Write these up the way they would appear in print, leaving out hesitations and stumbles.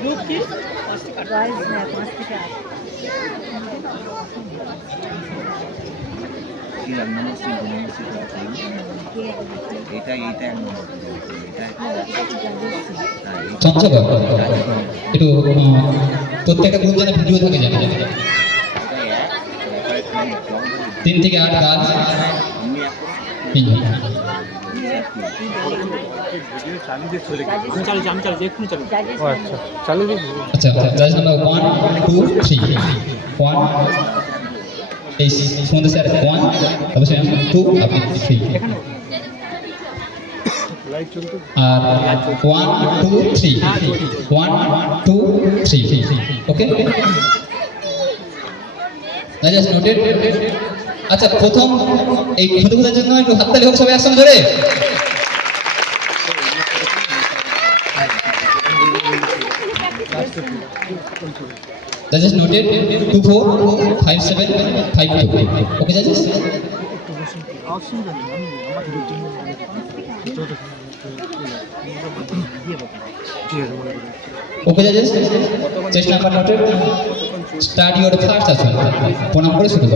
Group কি price 5 থেকে 8 কি এক নম্বর সিট দু নম্বর সিট এইটা এইটা এক নম্বর চঞ্চল একটু প্রত্যেকটা গ্রুপ যেন ভিডিও থাকে জানা 3 থেকে 8 গাছ আচ্ছা জাজ নাম্বার 1 2 3 1 এই সুন্দর স্যার 1 তারপর 2 আপনি 3 আর 1 2 3 1 2 3 ওকে জাজ নোটেড আচ্ছা প্রথম এই খুদখুদের জন্য একটু হাততালি হোক সবাই একসঙ্গে ধরে That is noted 245752. Okay, judges? Okay, judges? Just number noted. Start your first assault. প্রণাম করে শুরু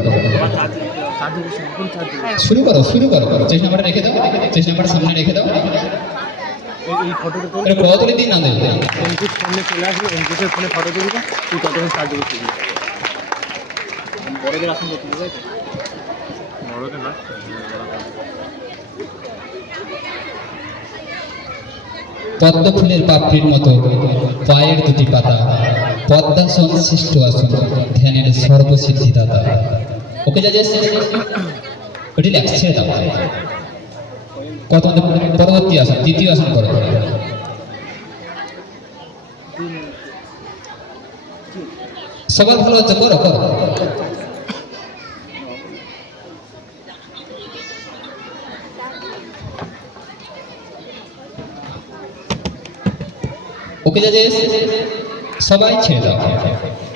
করো। শুরু করো। চেষ্টা নাম্বারটা রেখে দাও। চেষ্টা নাম্বারটা সামনে রেখে দাও। এই ফটোটা তো এটা কত তুলে দিন না দেন অঙ্কুশ সামনে চলে আসবে অঙ্কুশের ফোনে ফটো তুলবো তুই ততক্ষণ স্টার্ট দিবি বড়দের আসন করতে হবে বড়দের না পদ্ম ফুলের পাপড়ির মতো পায়ের দুটি পাতা পদ্মাসন সৃষ্ট আসন ধ্যানের সর্বসিদ্ধিদাতা ওকে জাজেস রিল্যাক্স ছেড়ে দাও কত পরবর্তী আসন দ্বিতীয় আসন করো সবার ভালো হচ্ছে করো ওকে জাজেস সবাই ছেড়ে দাও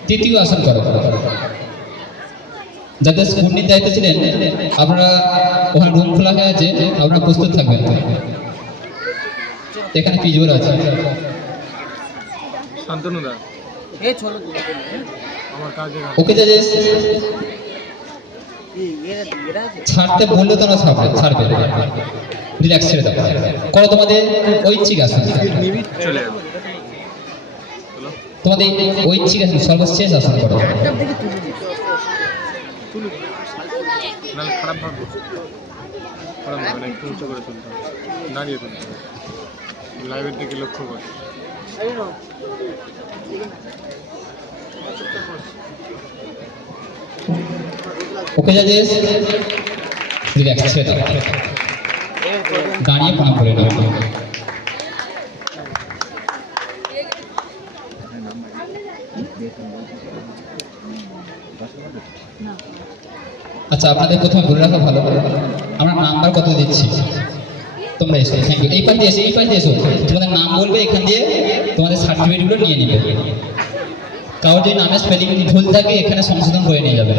তৃতীয় আসন করো যাদের স্কুটির দায়িত্ব ছিলেন আপনারা ওখানে রুম খোলা হয়ে আছে আপনারা প্রস্তুত থাকবেন এখানে পিজোর আছে শান্তনুদা এই চলো আমার কাজে ওকে জাজেস ছাড়তে বললে তো না ছাড়বে রিল্যাক্স ছেড়ে দাও করো তোমাদের ঐচ্ছিক আসন চলে যাবে তোমাদের ঐচ্ছিক আসন সর্বশেষ আসন করো খারাপ ভাবে একটু উঁচু করে তুলতে হবে দাঁড়িয়ে তুলতে হবে লাইভের দিকে লক্ষ্য করে ওকে জাজেস রিল্যাক্স ছেড়ে দাও দাঁড়িয়ে প্রণাম করে নাও আচ্ছা আপনাদের প্রথমে বলে রাখা ভালো আমরা নাম্বার কত দিচ্ছি তোমরা এসো থ্যাংক ইউ এই পাশে এসো তোমাদের নাম বলবে এখান দিয়ে তোমাদের সার্টিফিকেটগুলো নিয়ে নেবে কারোর যদি নামের স্পেলিং ভুল থাকে এখানে সংশোধন করে নিয়ে যাবে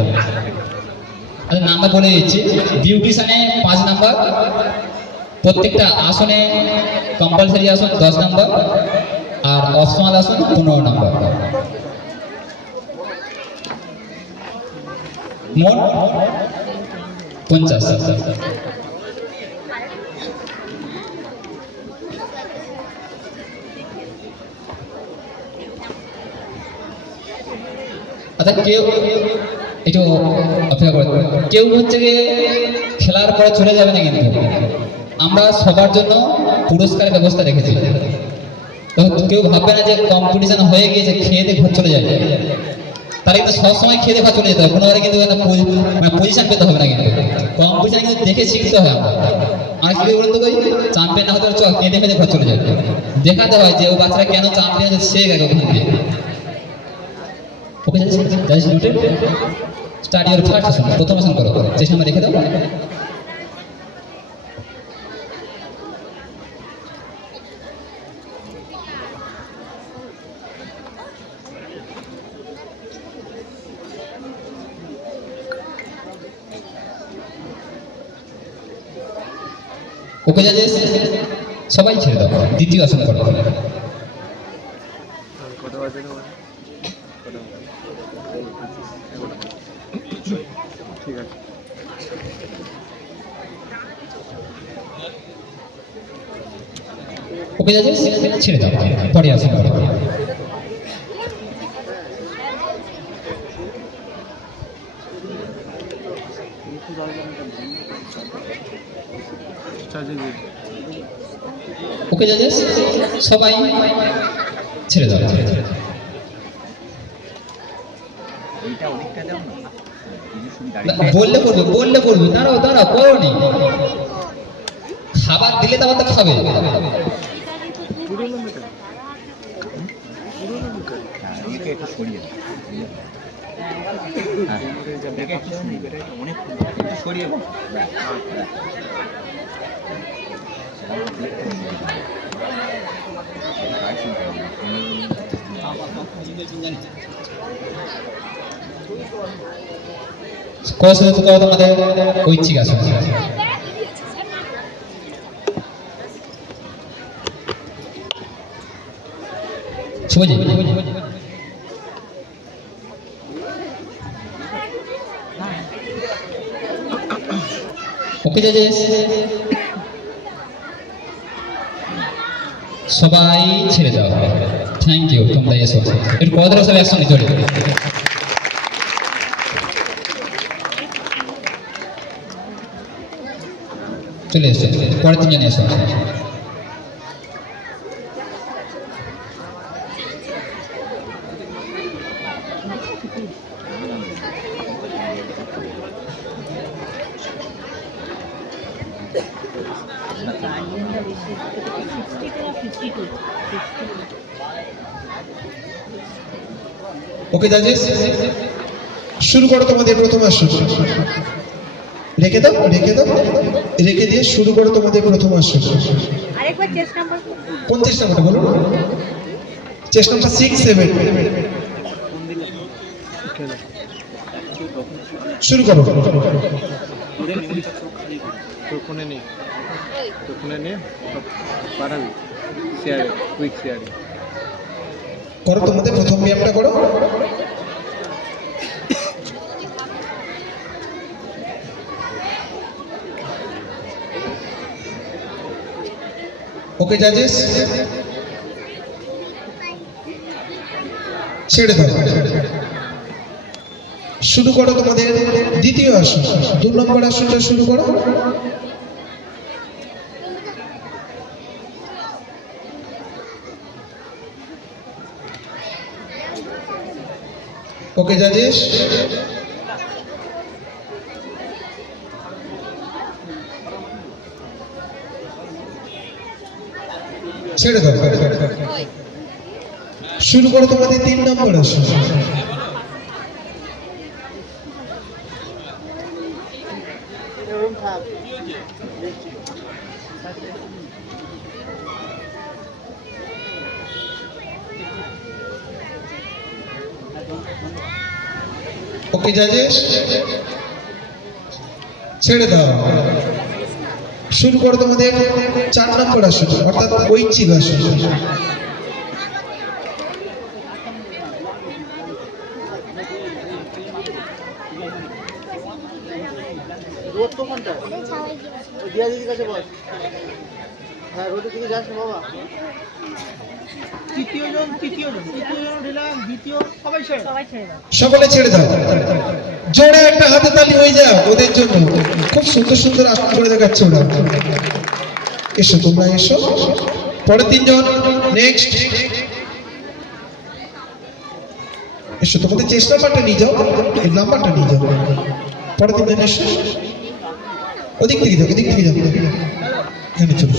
আচ্ছা নাম্বার বলে দিচ্ছি বিউটিশিয়ানে 5 নাম্বার প্রত্যেকটা আসনে কম্পালসারি আসন 10 নাম্বার আর অপশনাল আসন 15 নাম্বার মোট 50 আচ্ছা কেউ একটু অপেক্ষা করে কেউ হচ্ছে যে খেলার পরে চলে যাবে না কিন্তু আমরা সবার জন্য পুরস্কারের ব্যবস্থা রেখেছি কেউ ভাববে না যে কম্পিটিশন হয়ে গিয়েছে খেয়ে দিয়ে ঘর চলে যাবে তাহলে কিন্তু সবসময় খেয়ে দেখা চলে যেতে হবে কোনোবারে কিন্তু পজিশন পেতে হবে না কিন্তু কম্পিটিশন কিন্তু দেখে শিখতে হয় আর কি বলতে পারি চ্যাম্পিয়ন না হতে চ খেয়ে দেখে ঘর চলে যাবে দেখাতে হয় যে ও বাচ্চারা কেন চ্যাম্পিয়ন হচ্ছে সে গেছে ওখান দিয়ে okay that is noted start your first asan প্রথম আসন করো চেষ্টা আমরা রেখে দাও ওকে জাজেস সবাই ছেড়ে দাও দ্বিতীয় আসন করো বাজে না ঠিক আছে। ওকে যাচ্ছে ছেড়ে দাও, পরে আসুন। ওকে যাচ্ছে সবাই ছেড়ে দাও। এইটা অনেকটা দাও না, বললে করবে, বললে করবে, দাঁড়াও দাঁড়াও, করো নি, খাবার দিলে তারপর তো খাবে। একে একটু সরিয়ে দাও, অনেক সরিয়ে দাও। কোর্সে তো তোমাদের ঐচ্ছিক আছে। শুভজি ওকে যে সবাই ছেড়ে দাও। থ্যাংক ইউ, তোমরা এসো একটু কদরা সব একসঙ্গে চলে চলে এসো, পরে তিনজন এসো। গার্জেনরা বেশি 62 না 52 ওকে জাজেস, শুরু করো তোমাদের প্রথম আসর। রেখে দাও, রেখে দাও, রেখে দিয়ে শুরু করো তোমাদের প্রথম আসর। আরেকবার চেস্ট নাম্বার কোন চেষ্টা নাম্বারটা বলো? চেষ্টা নাম্বার 6, 7 শুরু করো। ফোনে নেই, তো ফোনে নিয়ে পাঠাবি শেয়ারে, কুইক শেয়ারে করো তোমাদের প্রথম ব্যায়ামটা করো। ওকে জাজেস, ছেড়ে দাও। শুরু করো তোমাদের দ্বিতীয় আসন, 2 নম্বর আসনটা শুরু করো। ওকে জাজেস, ছেড়ে দাও। শুরু করো তোমাদের 3 নম্বর আসন। ওকে জাজেস, ছেড়ে দাও। শুরু করো তোমাদের 4 নম্বর আসন, অর্থাৎ ঐচ্ছিক আসন। সকলে ছেড়ে দাও। জোরে একটা হাতে তালি হয়ে যাও ওদের জন্য, খুব সুন্দর সুন্দর আসন করে দেখাচ্ছে ওরা। এসো তোমরা এসো, পরে 3 জন নেক্সট এসো। তোমাদের চেষ্টা নাম্বারটা নিয়ে যাও, এই নাম্বারটা নিয়ে যাও। পরে 3 জন এসো, ওদিক থেকে যাও, ওদিক থেকে যাও, এখানে চলো।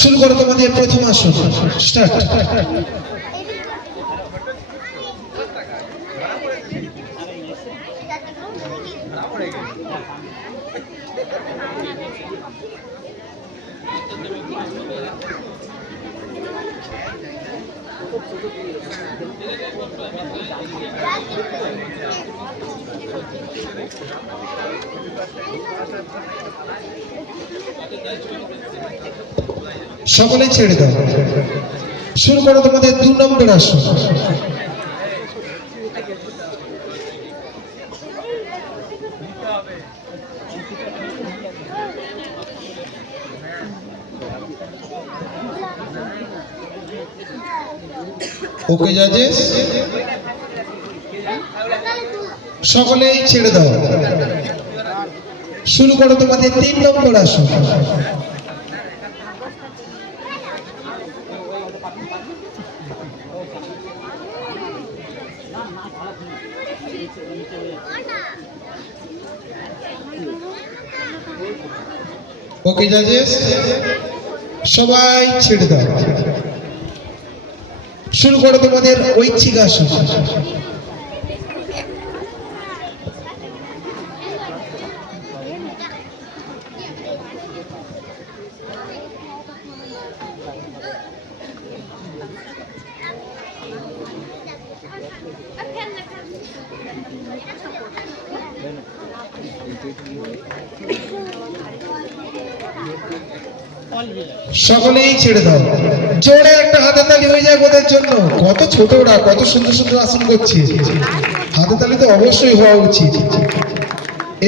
শুরু করো তোমাদের প্রথম আসন, স্টার্ট। সকলেই ছেড়ে দাও। শুরু করো তোমাদের 2 নম্বর আসন। ওকে জাজেস, সকলেই ছেড়ে দাও। শুরু করো তোমাদের 3 নম্বর আসন। ওকে জাজেস, সবাই ছেড়ে দাও। শুরু করো তোমাদের ঐচ্ছিক আসন। সকলেই ছেড়ে দাও। জোরে একটা হাতে তালি হয়ে যায় ওদের জন্য। কত ছোট ওরা, কত সুন্দর সুন্দর আসন করছে। হাতে তালি তো অবশ্যই হওয়া উচিত।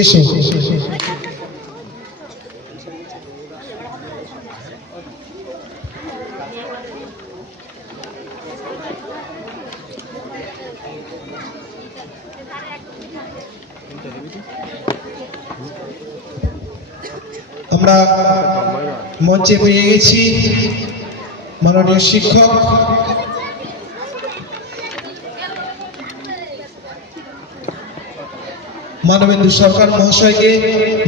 এসো। আমরা মঞ্চে পেয়ে গেছি মাননীয় শিক্ষক মানবেন্দু সরকার মহাশয়কে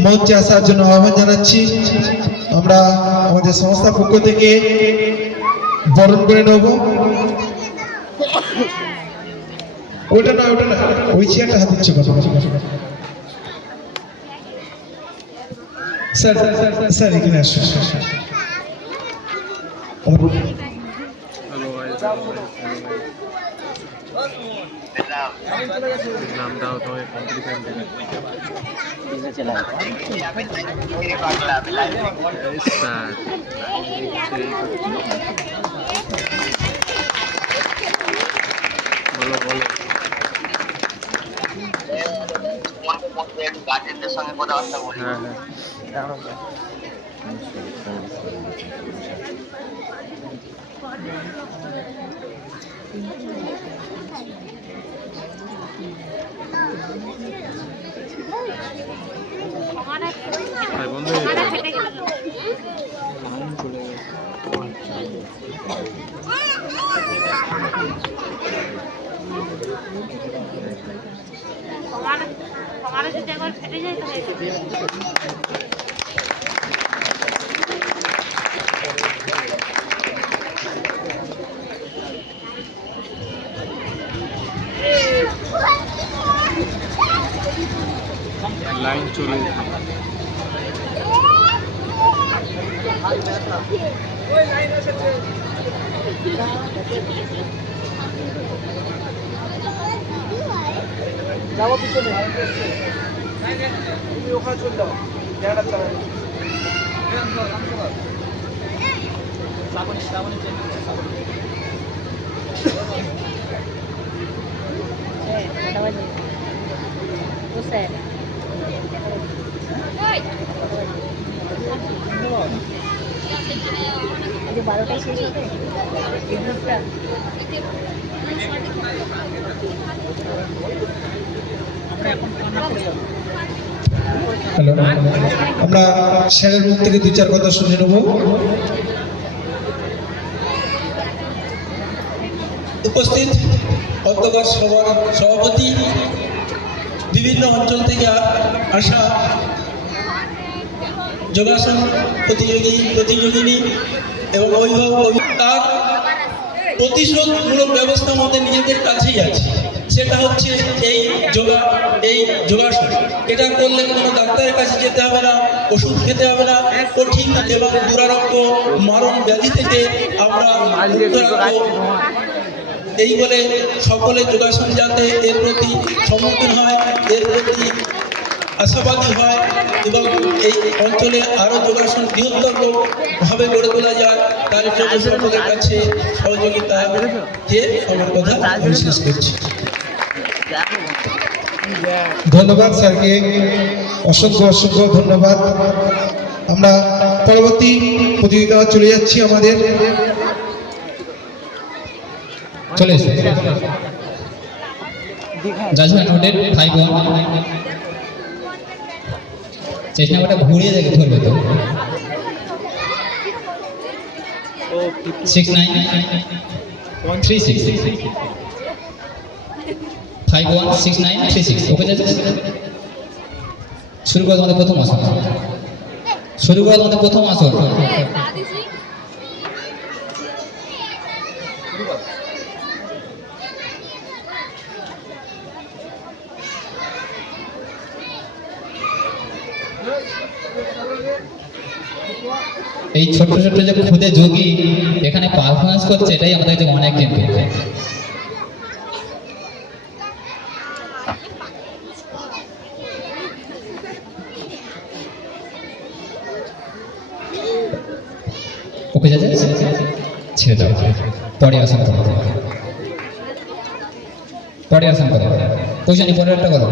মঞ্চে আসার জন্য আহ্বান জানাচ্ছি। আমরা আমাদের সংস্থার পক্ষ থেকে বরণ করে নেব। ওটা না, ওই চেয়ারটা হাতে দিচ্ছে কথা। স্যার স্যার এখানে আসুন। नाम दाओ तो कॉम्पिटिशन बोलो बोलो গার্জেনদের সঙ্গে কথাবার্তা বলি। হ্যাঁ হ্যাঁ বন্ধ হয়ে চলে हमारा যদি একবার ফেটে যায় তো লাইন চলে ওই লাইন এসেছে যাও পিছনে তুমি ওখানে চলে যাও জায়গাটা চালাও শ্রাবণী শ্রাবণী বারোটায় শেষ হবে এই গ্রুপটা। হ্যালো, আমরা স্যারের মুখ থেকে 2-4 কথা শুনে নেব। উপস্থিত অধ্যক্ষ সভার সভাপতি, বিভিন্ন অঞ্চল থেকে আসা যোগাসন প্রতিযোগিনী এবং অভিভাবক, তার প্রতিশোধমূলক ব্যবস্থা আমাদের নিজেদের কাছেই আছে। সেটা হচ্ছে এই যোগাসন। এটা করলে কোনো ডাক্তারের কাছে যেতে হবে না, ওষুধ খেতে হবে না, কঠিন এবং দুরারোগ্য মরণ ব্যাধি থেকে আমরা মুক্ত রাখবো। এই বলে সকলে যোগাসন যাতে এর প্রতি সম্মুখীন হয়, এর প্রতি আশাবাদী হয় এবং এই অঞ্চলে আরও যোগাসন বৃহত্তরভাবে গড়ে তোলা যায়, তার জন্য সকলের কাছে সহযোগিতা যে আমার কথা আমি শেষ করছি। ধন্যবাদ স্যারকে, অসংখ্য ধন্যবাদ। আমরা পরবর্তী প্রতিযোগিতা চলে যাচ্ছি আমাদের। চলে এসো জাজমেন্ট নোটেড 5-1 চেষ্টা ওটা ঘুরিয়ে দেখে ধরবে তো 6-9-3-6 5-1-6-9-3-6 ওকে যাচ্ছে। শুরু করো তোমাদের প্রথম আসন, এই ছোট্ট ছোট্ট যে খুদে যোগী এখানে পারফরমেন্স করছে, এটাই আমাদের কাছে অনেক। কিন্তু ওকে যাচ্ছে, ছেড়ে দাও, পরে আসন করো, পয়সা নি পরে একটা করো।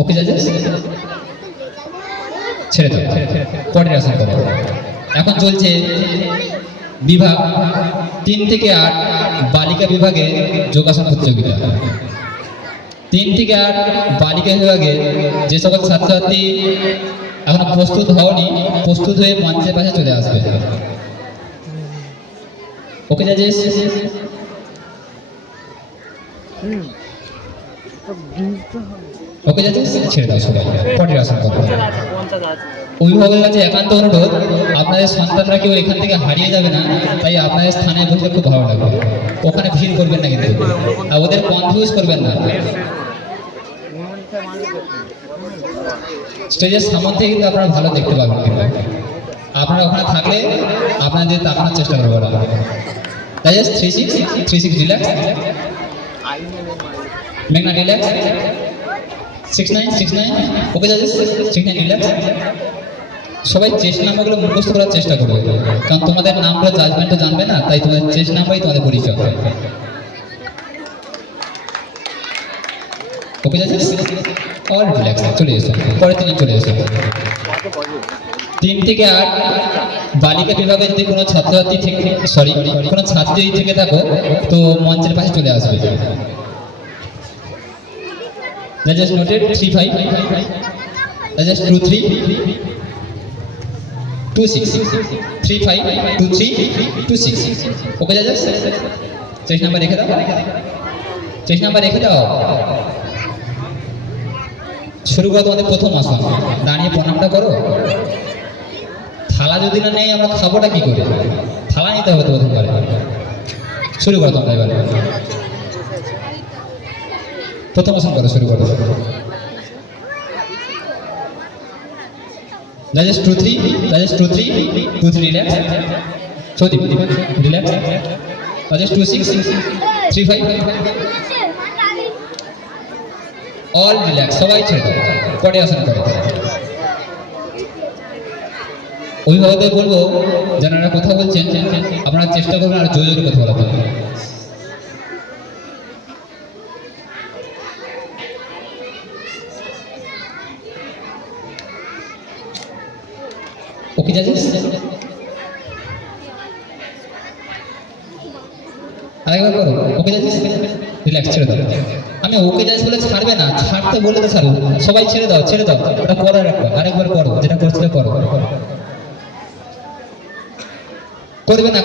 ওকে যাচ্ছে, ছেড়ে দাও, পরের আসন করো। এখন চলছে বিভাগ 3 থেকে 8 বালিকা বিভাগে যোগাসন প্রতিযোগিতা। 3 থেকে 8 বালিকা বিভাগে যে সকল ছাত্রছাত্রী এখন প্রস্তুত হওনি, প্রস্তুত হয়ে মঞ্চের পাশে চলে আসবে। ওকে যাচ্ছে, ওকে যাচ্ছে, ছেড়ে দাও সবাই, পরের আসন করো। অভিভাবকের কাছে একান্ত অনুরোধ, আপনাদের সন্তানরা কেউ এখান থেকে হারিয়ে যাবে না, তাই আপনাদের স্থানে বসে খুব ভালো লাগবে। ওখানে ভিড় করবেন না কিন্তু, আর ওদের কনফিউজ করবেন না। স্টেজের সামনে থেকে কিন্তু আপনারা ভালো দেখতে পাবেন, কিন্তু আপনারা ওখানে থাকলে আপনাদের তাকানোর চেষ্টা করবেন। তাই 3-6 রিল্যাক্স, মেঘনা রিল্যাক্স, 6-9 ওকে যাচ্ছে, 6-9 রিল্যাক্স। সবাই চেস্ট নাম্বারগুলো মুখস্থ করার চেষ্টা করবে, কারণ তোমাদের নামগুলো জাজমেন্টে জানবে না, তাই তোমাদের চেস্ট নাম্বারই তোমাদের পরিচয়। ওকে যাচ্ছে, অল রিল্যাক্স, চলে এসো, পরের দিনে চলে এসো। 3 থেকে 8 বালিকা বিভাগে যদি কোনো ছাত্রছাত্রী থেকে কোনো ছাত্রী থেকে থাকো তো মঞ্চের পাশে চলে আসবে। Just noted 3-5, just 2-3, 2-6, 3-5, 2-3, 2-6. ওকে যা চেষ্টা নাম্বার রেখে দাও, শুরু করো তোমাদের প্রথম আসন। দাঁড়িয়ে প্রণামটা করো। থালা যদি না নেই আমরা খাবোটা কি করে? থালা নিতে হবে তো প্রথমবারে। শুরু করো তোমরা এবারে, প্রথম আসন করো, শুরু করো। Just 2-3, 2-3 relax, Sadip relax, just 2-6, 3-5, all relax, সবাই ছেড়ে দাও, পরে আসন করো। অভিভাবকদের বলবো যারা কথা বলছেন আপনারা চেষ্টা করবেন আর জোরে জোরে কথা বলার জন্য। ওকে যাচ্ছে, আরেকবার করো। ওকে যাচ্ছে, রিল্যাক্স, ছেড়ে দাও। আমি ওকে যাচ্ছি বলে ছাড়বে না, ছাড়তে বলে তো ছাড়বো। সবাই ছেড়ে দাও, ওটা করো, আরেকবার করো, যেটা করছিলে করো।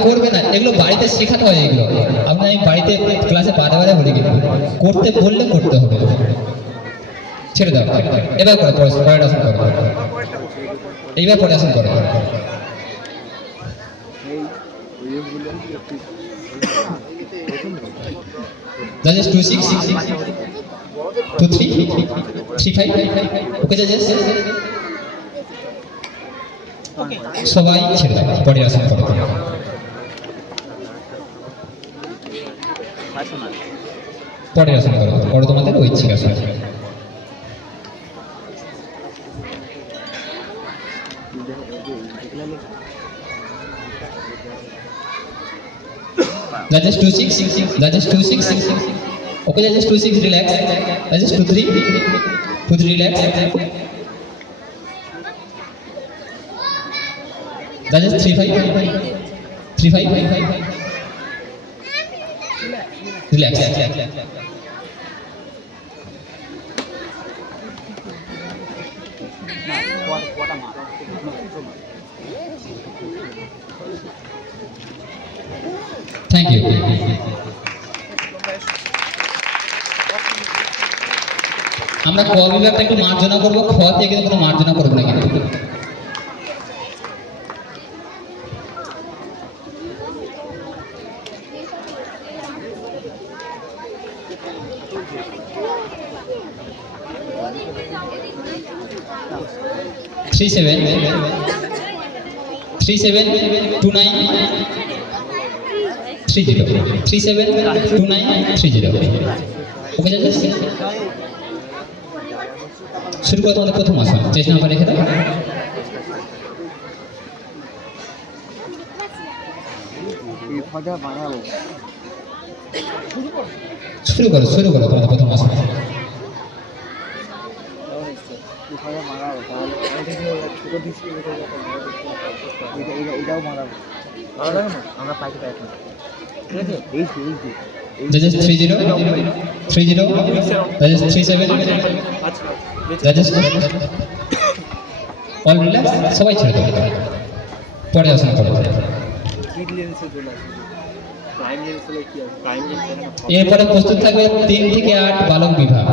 করবে না, এগুলো বাড়িতে শেখাতে হয়। এগুলো আমি বাড়িতে ক্লাসে বারে বলি, কিন্তু করতে বললে করতে হবে। ছেড়ে দাও। এবার করো, পরের আসন করো। এইবার পরে আসন করো। Judges 2-6, 2-3, 3-5. ওকে জাজেস, সবাই ছেড়ে দাও, পরের আসন করো। পরের আসন করো, পরে তোমাদের ঐচ্ছিক আসন। Judges 2-6, Judges 2-6. Okay, Judges 2-6, relax. Judges 2-3, 2-3, relax. Judges 3-5, 3-5, relax. Thank you. আমরা ক বিভাগটা একটু মার্জনা করবো, খ থেকে কিন্তু কোনো মার্জনা করবো না কিন্তু। Three seven 29 30 372930। ওকে জাজেস, শুরু করো তোমাদের প্রথম আসন। চেষ্টা নাম্বার রেখে দাও। শুরু করো তোমাদের প্রথম আসন। Judges 30, Judges 37, Judges all relax, সবাই ছেড়ে দাও, পরে আসন করো। এরপরে প্রস্তুত থাকবে 3 থেকে 8 বালক বিভাগ।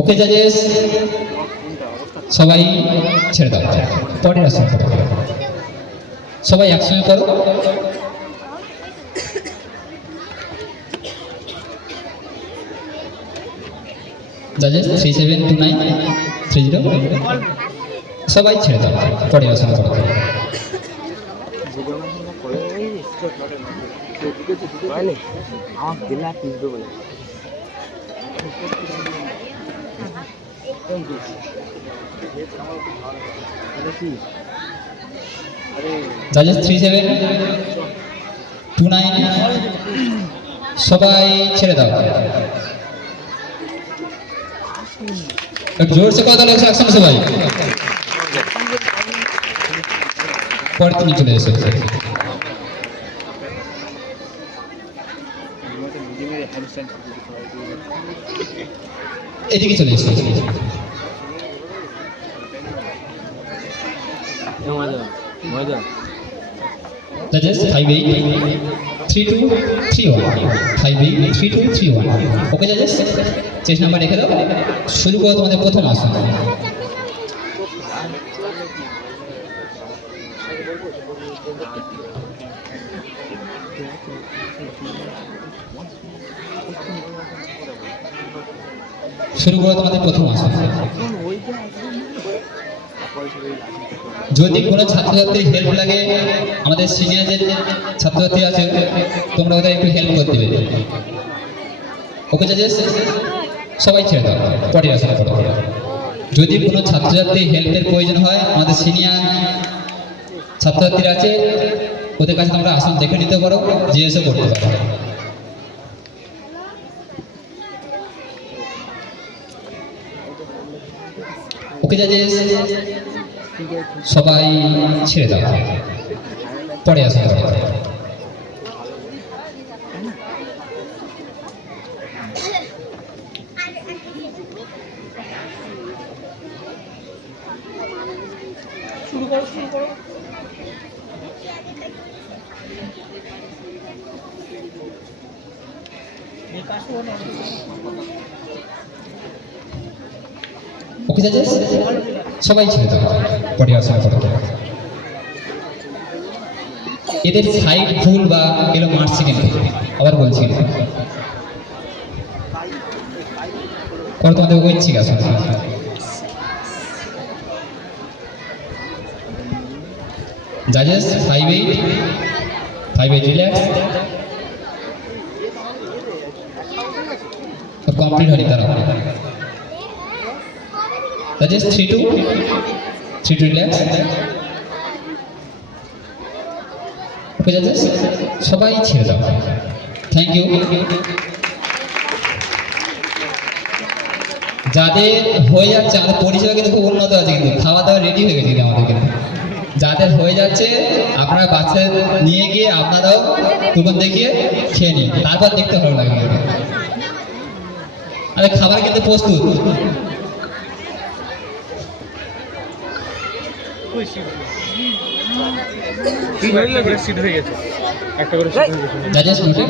ওকে জাজেস, সবাই ছেড়ে দাও, পরের আসন করো। সবাই একসঙ্গে করো। জাজেস 372930, সবাই ছেড়ে দাও, পরের আসন করো। Judges 3729, সবাই ছেড়ে দাও। জোর সে কথা লাগছে একসঙ্গে সবাই। পরে তুমি চলে এসো। এদিকে চলে এসো। Judges 583231, 583231। ওকে জাজেস, চেষ্টা নাম্বার রেখে দাও। শুরু করো তোমাদের প্রথম আসন। যদি কোনো ছাত্রছাত্রীর হেল্প লাগে, আমাদের সিনিয়র যে ছাত্রছাত্রী আছে তোমরা ওদের একটু হেল্প করে দেবে। ওকে জাজেস, সবাই ছেড়ে দাও, পরে আসা করো। যদি কোনো ছাত্রছাত্রী হেল্পের প্রয়োজন হয়, আমাদের সিনিয়র ছাত্রছাত্রীরা আছে, ওদের কাছে তোমরা আসন দেখে নিতে পারো, জিজ্ঞেসও করতে পারো। ওকে জাজেস, সবাই ছেড়ে দাও, পরে আসা করো। ওকে জাজেস সবাই ছেড়ে দাও পরে আসা করো। এদের সাইড ভুল বা এগুলো মারছি কিন্তু আবার বলছি পরে তোমাদের ঐচ্ছিক আসো। জাজেস 5-8 রিল্যাক্স কমপ্লিট হয়নি তারা। জাজেস 3-2 রিল্যাক্স। ওকে জাজেস সবাই ছেড়ে দাও। Thank you. যাদের হয়ে যাচ্ছে আমাদের পরিষেবা কিন্তু খুব উন্নত আছে, কিন্তু খাওয়া দাওয়া রেডি হয়ে গেছে কিন্তু আমাদের কিন্তু। যাদের হয়ে যাচ্ছে আপনারা বাচ্চা নিয়ে গিয়ে আপনারাও টুকন দেখিয়ে খেয়ে নিন, তারপর দেখতে ভালো লাগবে। আরে খাবার কিন্তু প্রস্তুত। সিট হয়ে গেছে, একটা করে সিট হয়ে গেছে। জাজেস নোটেড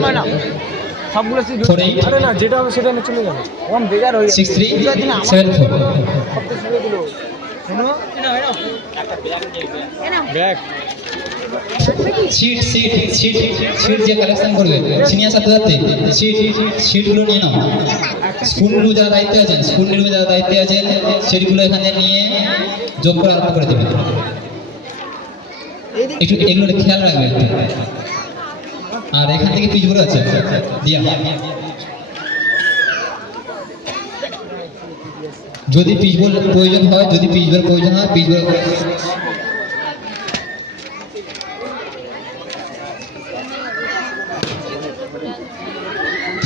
সবগুলো সিট 4-8 আরে না, যেটা হবে সেটা না, চলে যাবে। ওম বেজার হয়ে 6-3-7-4 সব তো শুয়ে দিল। শোনো ব্যাগ সিট যে কালেকশন করবে সিনিয়র ছাত্রছাত্রী সিটগুলো নিয়ে নাও। স্কুলগুলো যারা দায়িত্বে আছেন সেটগুলো এখানে নিয়ে যোগ করে আরম্ভ করে দেবেন। একটু এগুলো খেয়াল রাখবে একটু। আর এখান থেকে পিচগুলো আছে দিয়া, যদি পিচবল প্রয়োজন হয় পিচবল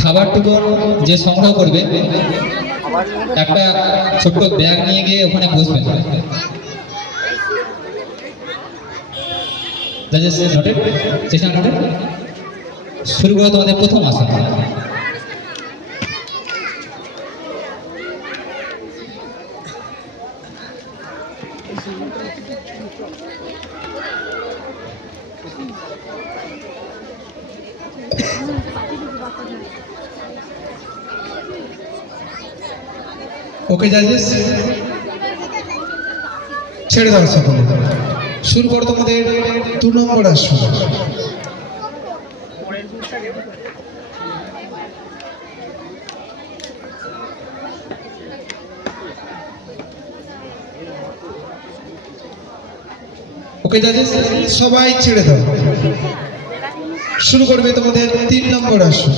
খাবারটুকু যে সংগ্রহ করবে একটা ছোট্ট ব্যাগ নিয়ে গিয়ে ওখানে বসবেন। শুরু করো তোমাদের প্রথম আসন। ওকে জাজেস ছেড়ে দাও সকলে। শুরু করো তোমাদের 2 নম্বর আসন। ওকে জাজেস সবাই ছেড়ে দাও। শুরু করবে তোমাদের 3 নম্বর আসন।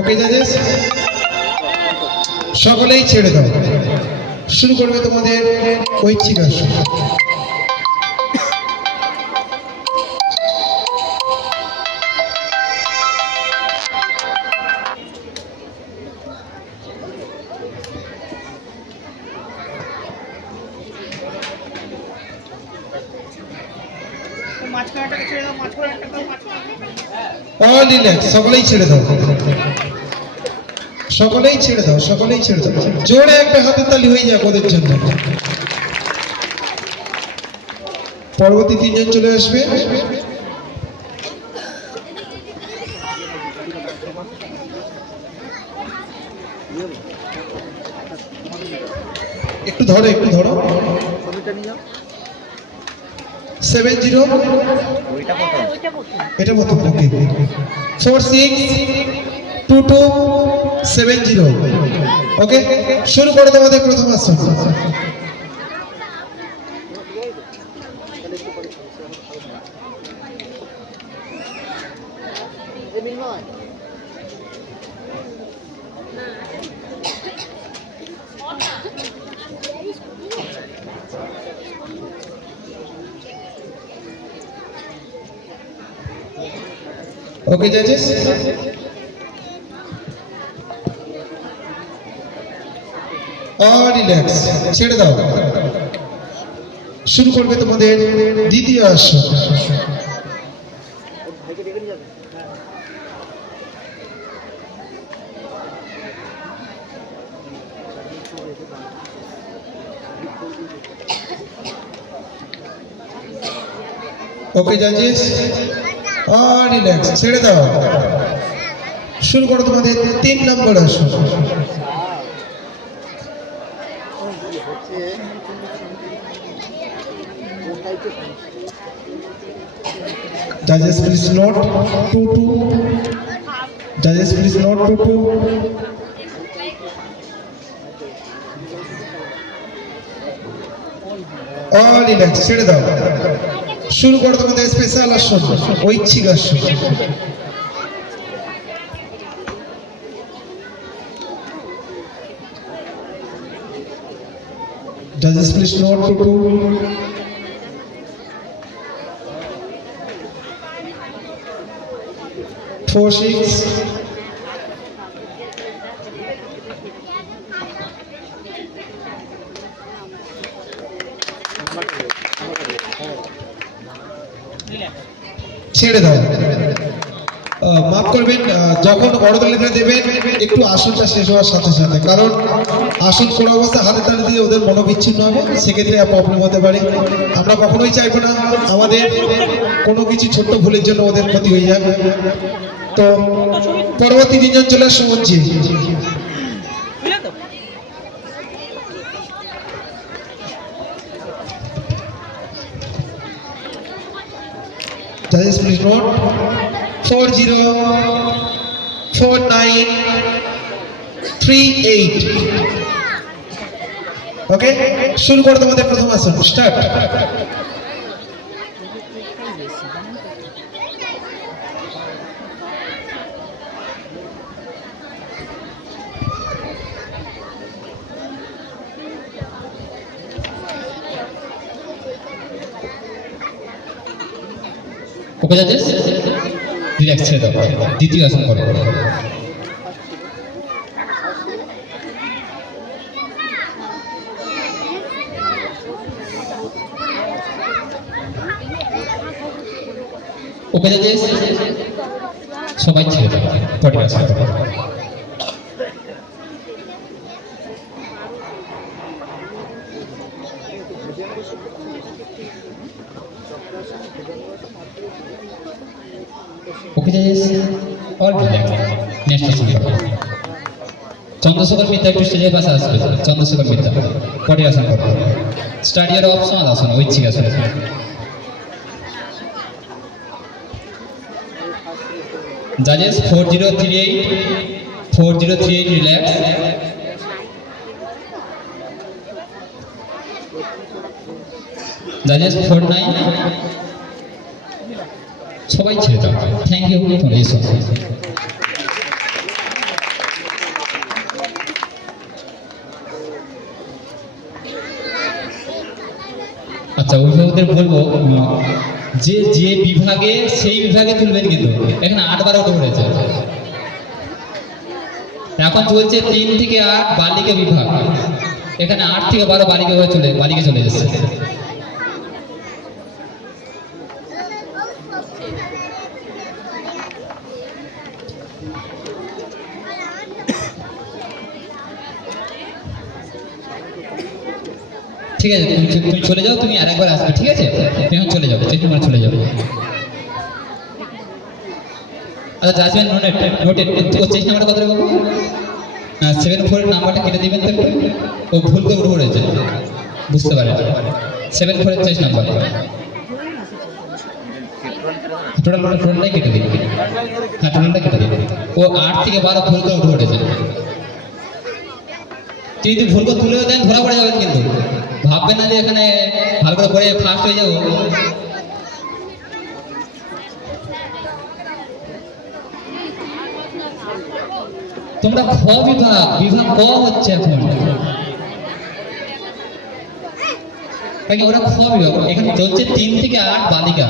ওকে জাজেস সকলেই ছেড়ে দাও। শুরু করবে তোমাদের ঐচ্ছিক আসন। অল রিল্যাক্স, সকলেই ছেড়ে দাও। জোরে একটা হাতের তালি হয়ে যাক ওদের জন্য। পরবর্তী 3 জন চলে আসবে। একটু ধরো 7-0 এটা প্রথম। ওকে 4-6-2-2-7-0। ওকে শুরু করো তোমাদের প্রথম আসন। ওকে জাজেস রিল্যাক্স, ছেড়ে দাও। শুরু করবে তোমাদের দ্বিতীয় আসন। ওকে জাজিস, রিল্যাক্স, ছেড়ে দাও। শুরু করো তোমাদের 3 নম্বর আসন। Judges please note 2-2. Judges please note 2-2. Relax, ছেড়ে দাও। শুরু করো তোমাদের স্পেশাল আসন, ঐচ্ছিক আসন। Judges please note 2-2. Four, 6. ছেড়ে দাও। মাফ করবেন, যখন বড়দলিটা দেবেন একটু আসনটা শেষ হওয়ার সাথে সাথে, কারণ আসন কোনো অবস্থা হাতে তালি দিয়ে ওদের মনোবিচ্ছিন্ন হবে, সেক্ষেত্রে প্রবলেম হতে পারে। আমরা কখনোই চাইবো না আমাদের কোনো কিছু ছোট্ট ভুলের জন্য ওদের ক্ষতি হয়ে যাবে। তো পরবর্তী 3 জন চলে আসুন। Judges please note 4-0, 4-9, 3-8. ওকে, শুরু করো তোমাদের প্রথম আসন, স্টার্ট। ওকে জাজেস, রিল্যাক্স, ছেড়ে দাও। দ্বিতীয় আসন করো। ওকে জাজেস, সবাই ছেড়ে দাও। পরের আসন করো। ওকে জাজেস, অল রিল্যাক্স, নেক্সট আসন করো। চন্দ্রশেখর মিত্র একটু স্টেজের পাশে আসবে। চন্দ্রশেখর মিত্র, পরের আসন করো। স্টার্ট ইয়ার অপশনাল আসন, ঐচ্ছিক আসন। জাজেস 4038, 4038, রিল্যাক্স। জাজেস 49, সবাই ছেড়ে দাও। Thank you for this. আচ্ছা, অভিভাবকদের বলবো যে যে বিভাগে সেই বিভাগে তুলবেন, কিন্তু এখানে 8-12 ওটা পড়েছে। এখন চলছে 3 থেকে 8 বালিকা বিভাগ, এখানে 8 থেকে 12 বালিকা চলে যাচ্ছে। ঠিক আছে, তুমি চলে যাও, তুমি আরেকবার আসবে, ঠিক আছে? তুমি এখন চলে যাও, তোমরা চলে যাও। আচ্ছা, জাজমেন্ট নোটেড, ও চেঞ্জ নাম্বারটা কত বলবো? 74 নাম্বারটা কেটে দিবেন তো, ও ভুল করে উঠে পড়েছে, বুঝতে পারেন। 74 চেঞ্জ নাম্বার, টোটালটাই কেটে দিবেন। হ্যাঁ, টোটালটা কেটে দিবেন। ও 8 থেকে 12 ভুল করে উঠে পড়েছে। যদি ভুল করে তুলেও দেন, ধরা পড়ে যাবেন, কিন্তু ভাববেন না যে এখানে ভালো করে পড়ে ফার্স্ট হয়ে যাবো। তোমরা খ বিভাগ ক হচ্ছে এখন, ওরা খ বিভাগ। এখানে চলছে 3 থেকে 8 বালিকা,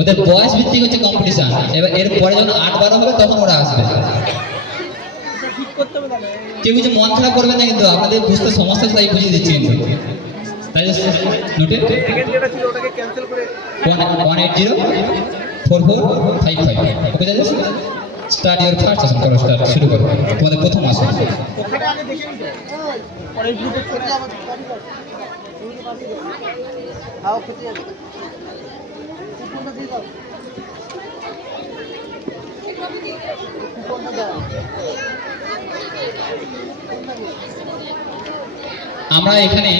ওদের বয়স ভিত্তিক হচ্ছে কম্পিটিশন। এবার এরপরে যখন 8-12 হবে তখন ওরা আসবে। কেউ কিছু মন খারাপ করবে না, কিন্তু আপনাদের বুঝতে সমস্যা, তাই বুঝিয়ে দিচ্ছি। কিন্তু তাই নোটে 1804455। ওকে জাজেস, স্টার্ট ইওর ফার্স্ট আসন করো। স্টার্ট, শুরু করো তোমাদের প্রথম আসন। আমরা এখানে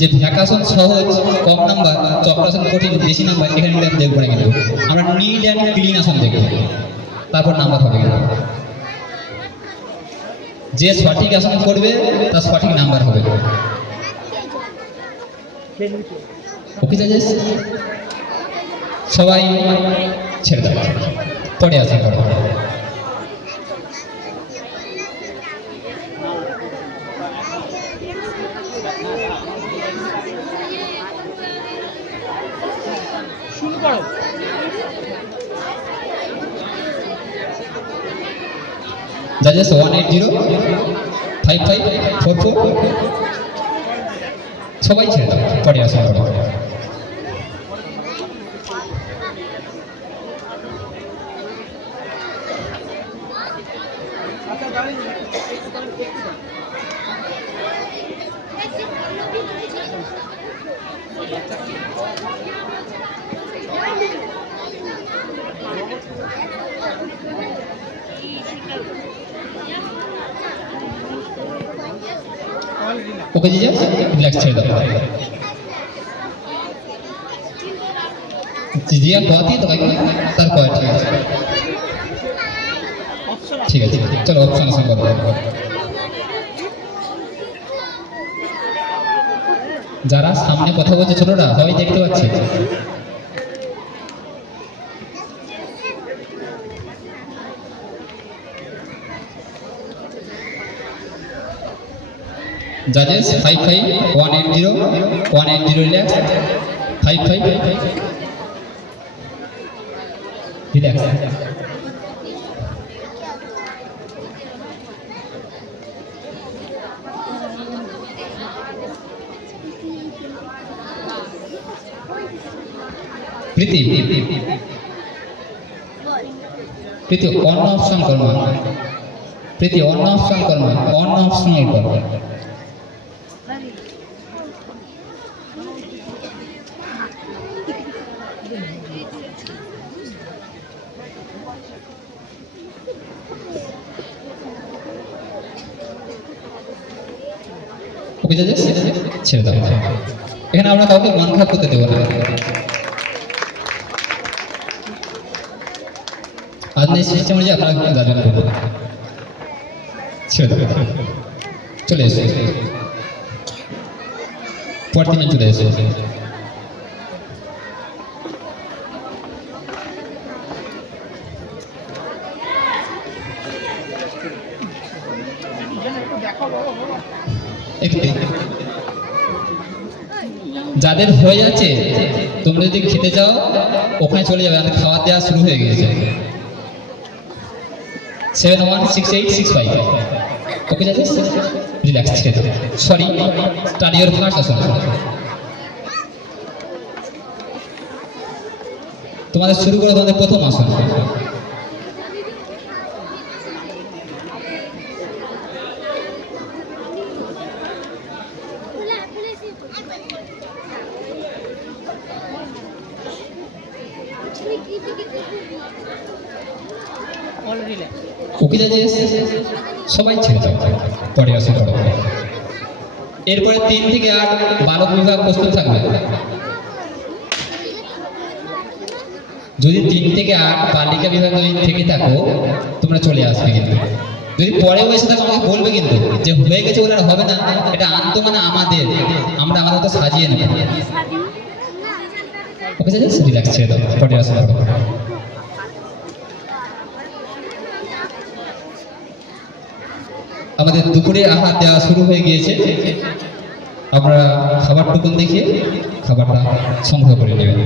যে ভ্যাকাশন সহজ কম নাম্বার, চক্রাসন কঠিন বেশি নাম্বার, এখানে কিন্তু আমি দেখবো না, কিন্তু আমরা নিট অ্যান্ড ক্লিন আসন দেখবো, তারপর নাম্বার হবে। কিন্তু যে সঠিক আসন করবে তার সঠিক নাম্বার হবে। ওকে জাজেস, সবাই ছেড়ে দাও, পরে আসেন পরে। জাজেস 1805544, সবাই ছেড়ে দাও, পরে আসেন পরে। ওকে জিজা, রিল্যাক্স ছেড়ে দাও। জিজিয়া कहती है तो भाई তার কয় ঠিক আছে, ঠিক আছে, চলো অপশন আসন করো। যারা সামনে কথা বলছে ছোটরা সবাই দেখতে পাচ্ছে। Judges 55 180 relax 55 relax। প্রীতি অন্য অপশন করমা, প্রীতি অন্য অপশন করমা, অন্য অপশনাল করমা। ওকে জাজেস, ছেড়ে দাও। এখানে আমরা কাউকে মন খারাপ করতে দেবো না। আজ নেই সিস্টেম অনুযায়ী আপনারা যাবেন করবো, ছেড়ে দেবে, চলে এসো পরের দিনে চলে এসো। যাদের হয়ে যাচ্ছে তোমরা যদি খেতে চাও ওখানে চলে যাবে, আমাদের খাওয়া দেওয়া শুরু হয়ে গেছে। 716865। ওকে যাচ্ছে, রিল্যাক্স ছেড়ে দাও। সরি, স্টাডি ইওর ফার্স্ট আসন। তোমাদের শুরু করো তোমাদের প্রথম আসন। ওকে যাচ্ছে, সবাই ছেড়ে দাও, পরে আসে পড়ো। এরপরে 3 থেকে 8 বালক বিভাগ প্রস্তুত থাকবে। যদি 3 থেকে 8 বালিকা বিভাগ যদি থেকে থাকো তোমরা চলে আসবে, কিন্তু যদি পরেও এসে থাকো আমাকে বলবে, কিন্তু যে হয়ে গেছে ওরা হবে না, এটা আনতো মানে আমাদের, আমরা আমাদের তো সাজিয়ে নেব। ওকে যাচ্ছে, রিল্যাক্স ছেড়ে দাও, পরে আসে পড়ো। আমাদের দুপুরে আহার দেওয়া শুরু হয়ে গিয়েছে, আমরা খাবার টুকুন দেখে খাবারটা সংগ্রহ করে নেবেন।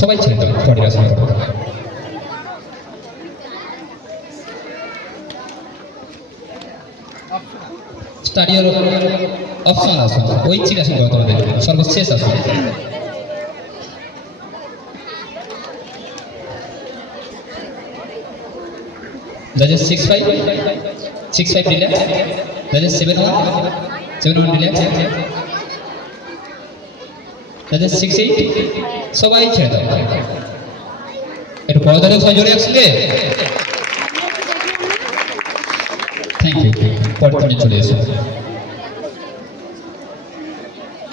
সবাই ছেড়ে দাও, পরে আসুন। স্টাডি অপশন আসুন, ঐচ্ছিক আসুন তোমাদের সর্বশেষ আসুন। Judges 6-5, 6-5 relax. Judges 7-1, 7-1 relax. Judges 6-8, সবাই ছেড়ে দাও। একটু পড়াতে সবাই জোরে আসলে। Thank you. পরের দিনে চলে এসো।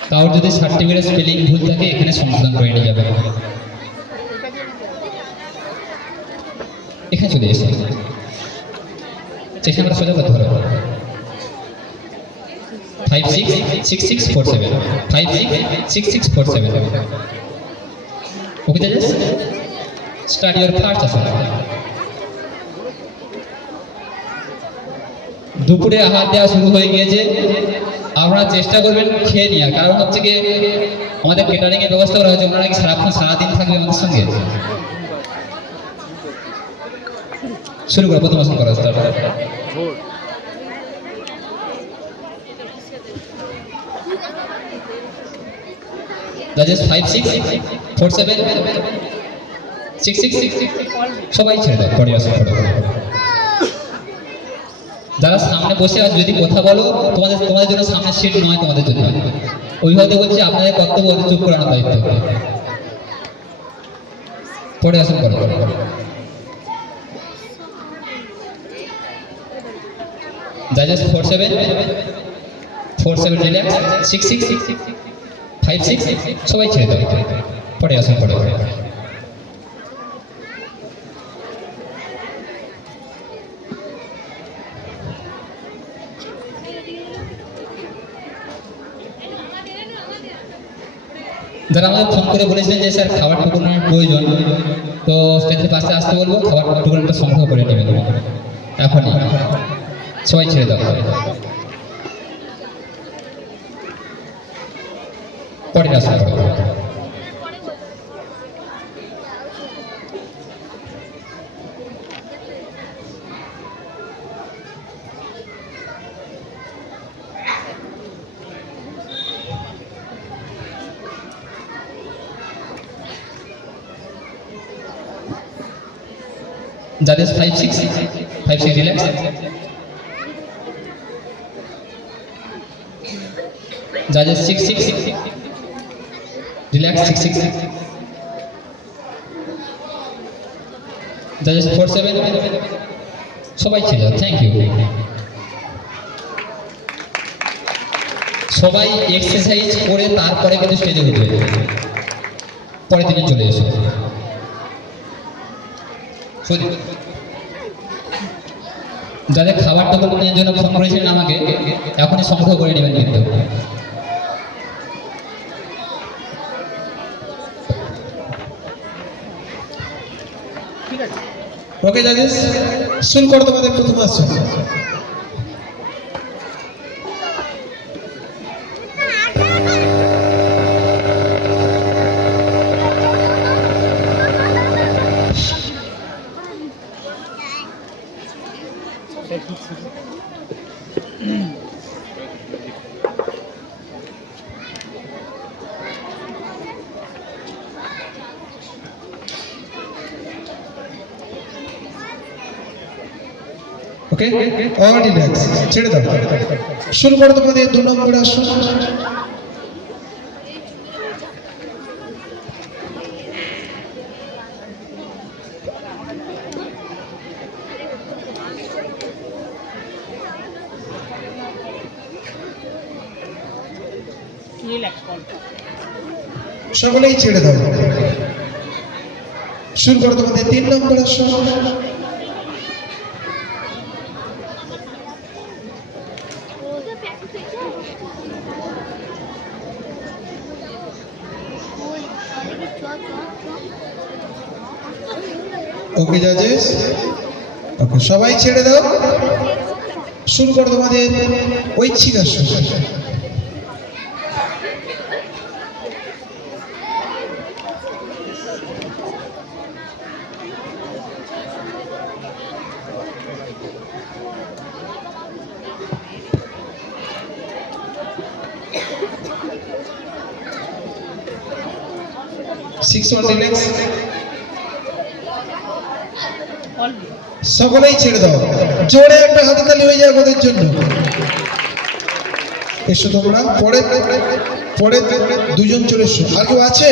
কারোর যদি সার্টিফিকেট স্পেলিং ভুল থাকে এখানে সংশোধন করে নিয়ে যাবে। এখানে চলে এসে চেষ্টা করে সোজা করতে পারো। 5-6-6-6-4-7 5-6-6-6-4-7 ওকে জাজেস স্টার্ট ইওর ফার্স্ট আসন। দুপুরে আহার দেওয়া শুরু হয়ে গিয়েছে, আপনারা চেষ্টা করবেন খেয়ে নেওয়ার, কারণ হচ্ছে কি আমাদের কেটারিং এর ব্যবস্থা করা হয়েছে, ওনারা কি সারাদিন থাকবে আমাদের সঙ্গে। শুরু করো, প্রথম আসন করা স্টার্ট। জাজেস 5-6-4-7 6-6-6 সবাই ছেড়ে দাও, পরে আসো। যারা সামনে বসে আছে যদি কথা বলো, তোমাদের জন্য সামনে সিট নয়, তোমাদের জন্য ওইভাবে বলছি, আপনাদের কর্তব্য চুপ করানোর দায়িত্ব। পরে আসন করো। Judges 4-7 relax 6-6-5-6 সবাই ছেড়ে দাও, পরে আসুন। পরে যারা আমাদের ফোন করে বলেছিলেন যে স্যার খাবার টুকুনের প্রয়োজন, তো স্টেজের পাশে আসতে বলবো, খাবার টুকুনটা সংগ্রহ করে নেবেন এখনই। সবাই ছেড়ে দাও, পরে আসা। Judges 5-6 relax. Judges 6-6 relax 6-6. Judges 4-7 সবাই ছেড়ে দাও, থ্যাংক ইউ। সবাই এক্সারসাইজ করে তারপরে কিন্তু স্টেজে উঠবে, পরের দিকে চলে এসো। যাদের খাবার টেবিলের জন্য ফোন করেছিলেন আমাকে, এখনই সংগ্রহ করে নেবেন কিন্তু। ওকে জাজেস, শুরু করো তোমাদের প্রথম আসন। ওকে, অল রিল্যাক্স, ছেড়ে দাও। শুরু করো তোমাদের 2 নম্বর আসন। সকলেই ছেড়ে দাও। শুরু করো তোমাদের 3 নম্বর আসন। ওকে জাজেস, ওকে সবাই ছেড়ে দাও। শুরু করো তোমাদের ঐচ্ছিক আসন। Six one relax. অল্প সকলেই ছেড়ে দাও, জোরে একটা হাততালি হয়ে যায় ওদের জন্য। এসো তোমরা, পরে পরে দুজন চলে এসো। আর কেউ আছে?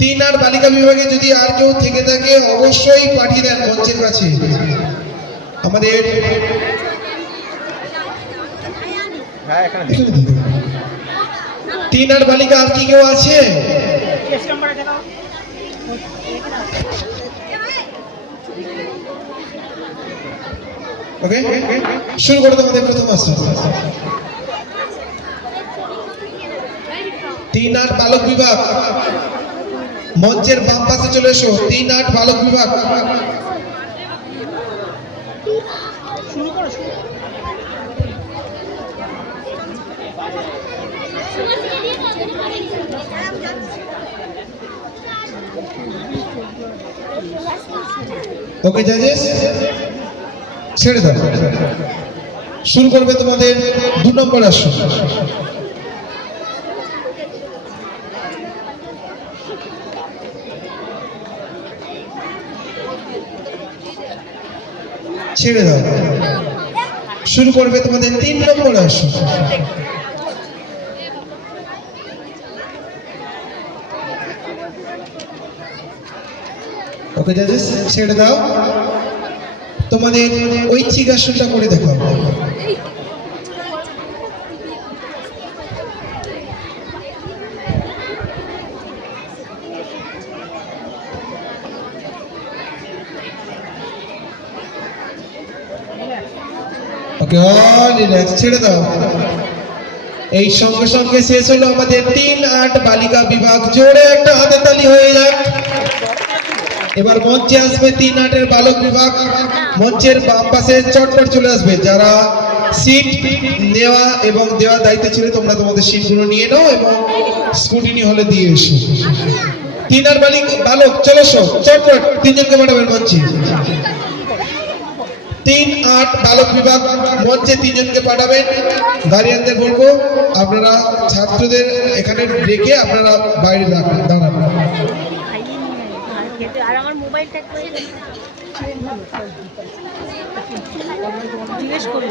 3 আর বালিকা বিভাগে যদি আর কেউ থেকে থাকে অবশ্যই পাঠিয়ে দেন মঞ্চের কাছে। আমাদের হ্যাঁ এখানে 3 আর বালিকা আর কি কেউ আছে? ওকে, শুরু করো তোমাদের প্রথম আসর। 3 আর বালক বিভাগ মঞ্চের বাম পাশে চলে এসো। 3 আর বালক বিভাগ। ওকে জাজেস, ছেড়ে দাও। শুরু করবে তোমাদের 2 নম্বর আসর। ছেড়ে দাও। শুরু করবে তোমাদের 3 নম্বর আসর। ওকে জাজেস, ছেড়ে দাও। তোমাদের ঐচ্ছিক আসনটা করে দেখো। ওকে, অল রিল্যাক্স, ছেড়ে দাও। এই সঙ্গে সঙ্গে শেষ হলো আমাদের 3 8 বালিকা বিভাগ। জোরে একটা হাতের তালি হয়ে যাক। এবার মঞ্চে আসবে 3 8 এর বালক বিভাগ। মঞ্চের বাম পাশে চটপট চলে আসবে। যারা সিট নেওয়া এবং দেওয়ার দায়িত্ব ছিল তোমরা তোমাদের সিটগুলো নিয়ে নাও এবং স্কুটিনি হলে দিয়ে এসো। 3 আর বালক চলে এসো, চটপট 3 জনকে পাঠাবেন মঞ্চে। 3 8 বালক বিভাগ মঞ্চে 3 জনকে পাঠাবেন। গার্ডিয়ানদের বলবো আপনারা ছাত্রদের এখানে রেখে আপনারা বাইরে দাঁড়ান। আর আমার মোবাইলটা জিজ্ঞেস করি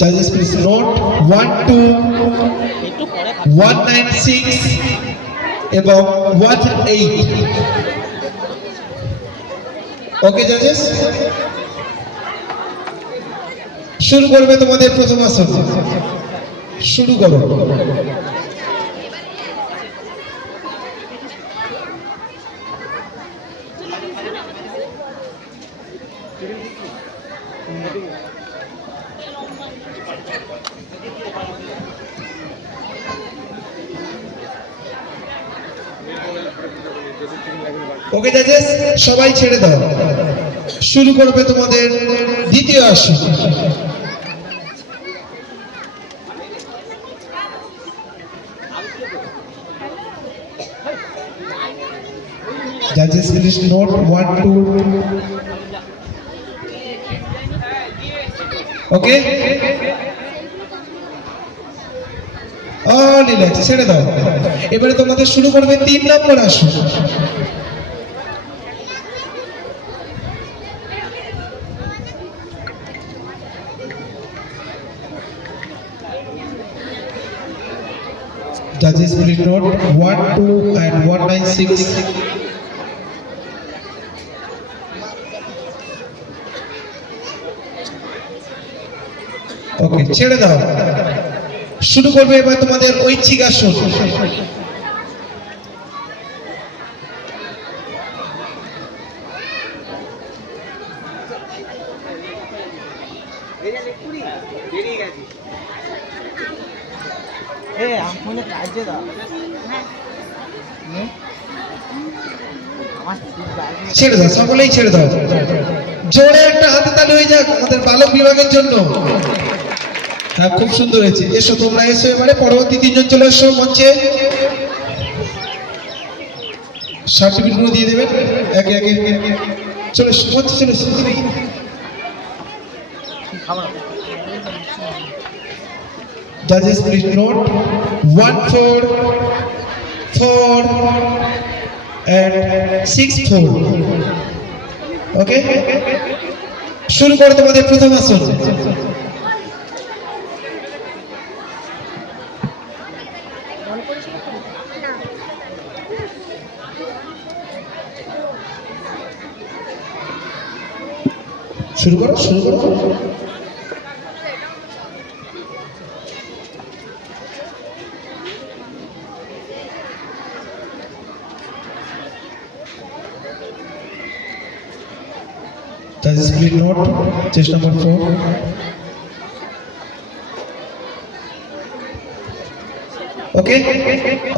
Judges, please note 1 2 196 এবং 18। ওকে জাজেস, শুরু করবে তোমাদের প্রথম আসর। শুরু করো। ওকে জাজেস, সবাই ছেড়ে দাও। শুরু করবে তোমাদের দ্বিতীয় আসর। Judges, please note 1 2। Okay, all relax, ছেড়ে দাও। এবারে তোমাদের শুরু করবে 3 নম্বর আসর। Judges, please note 1 2 and 196। ওকে, ছেড়ে দাও। শুরু করবে এবার তোমাদের ঐচ্ছিক আসন। ছেড়ে দাও, সকলেই ছেড়ে দাও। জোরে একটা হাতে তালি হয়ে যাক আমাদের বালক বিভাগের জন্য। হ্যাঁ, খুব সুন্দর হয়েছে। এসো তোমরা, এসো। এবারে পরবর্তী 3 জন চলে এসো মঞ্চে। সার্টিফিকেটগুলো দিয়ে দেবেন একে একে। চলে হচ্ছে চলে Judges, please note 1 4 4 and 6 4. Okay? শুরু করো তোমাদের প্রথম আসন। শুরু করো শুরু করো। Judges, please note chest number 4. Okay?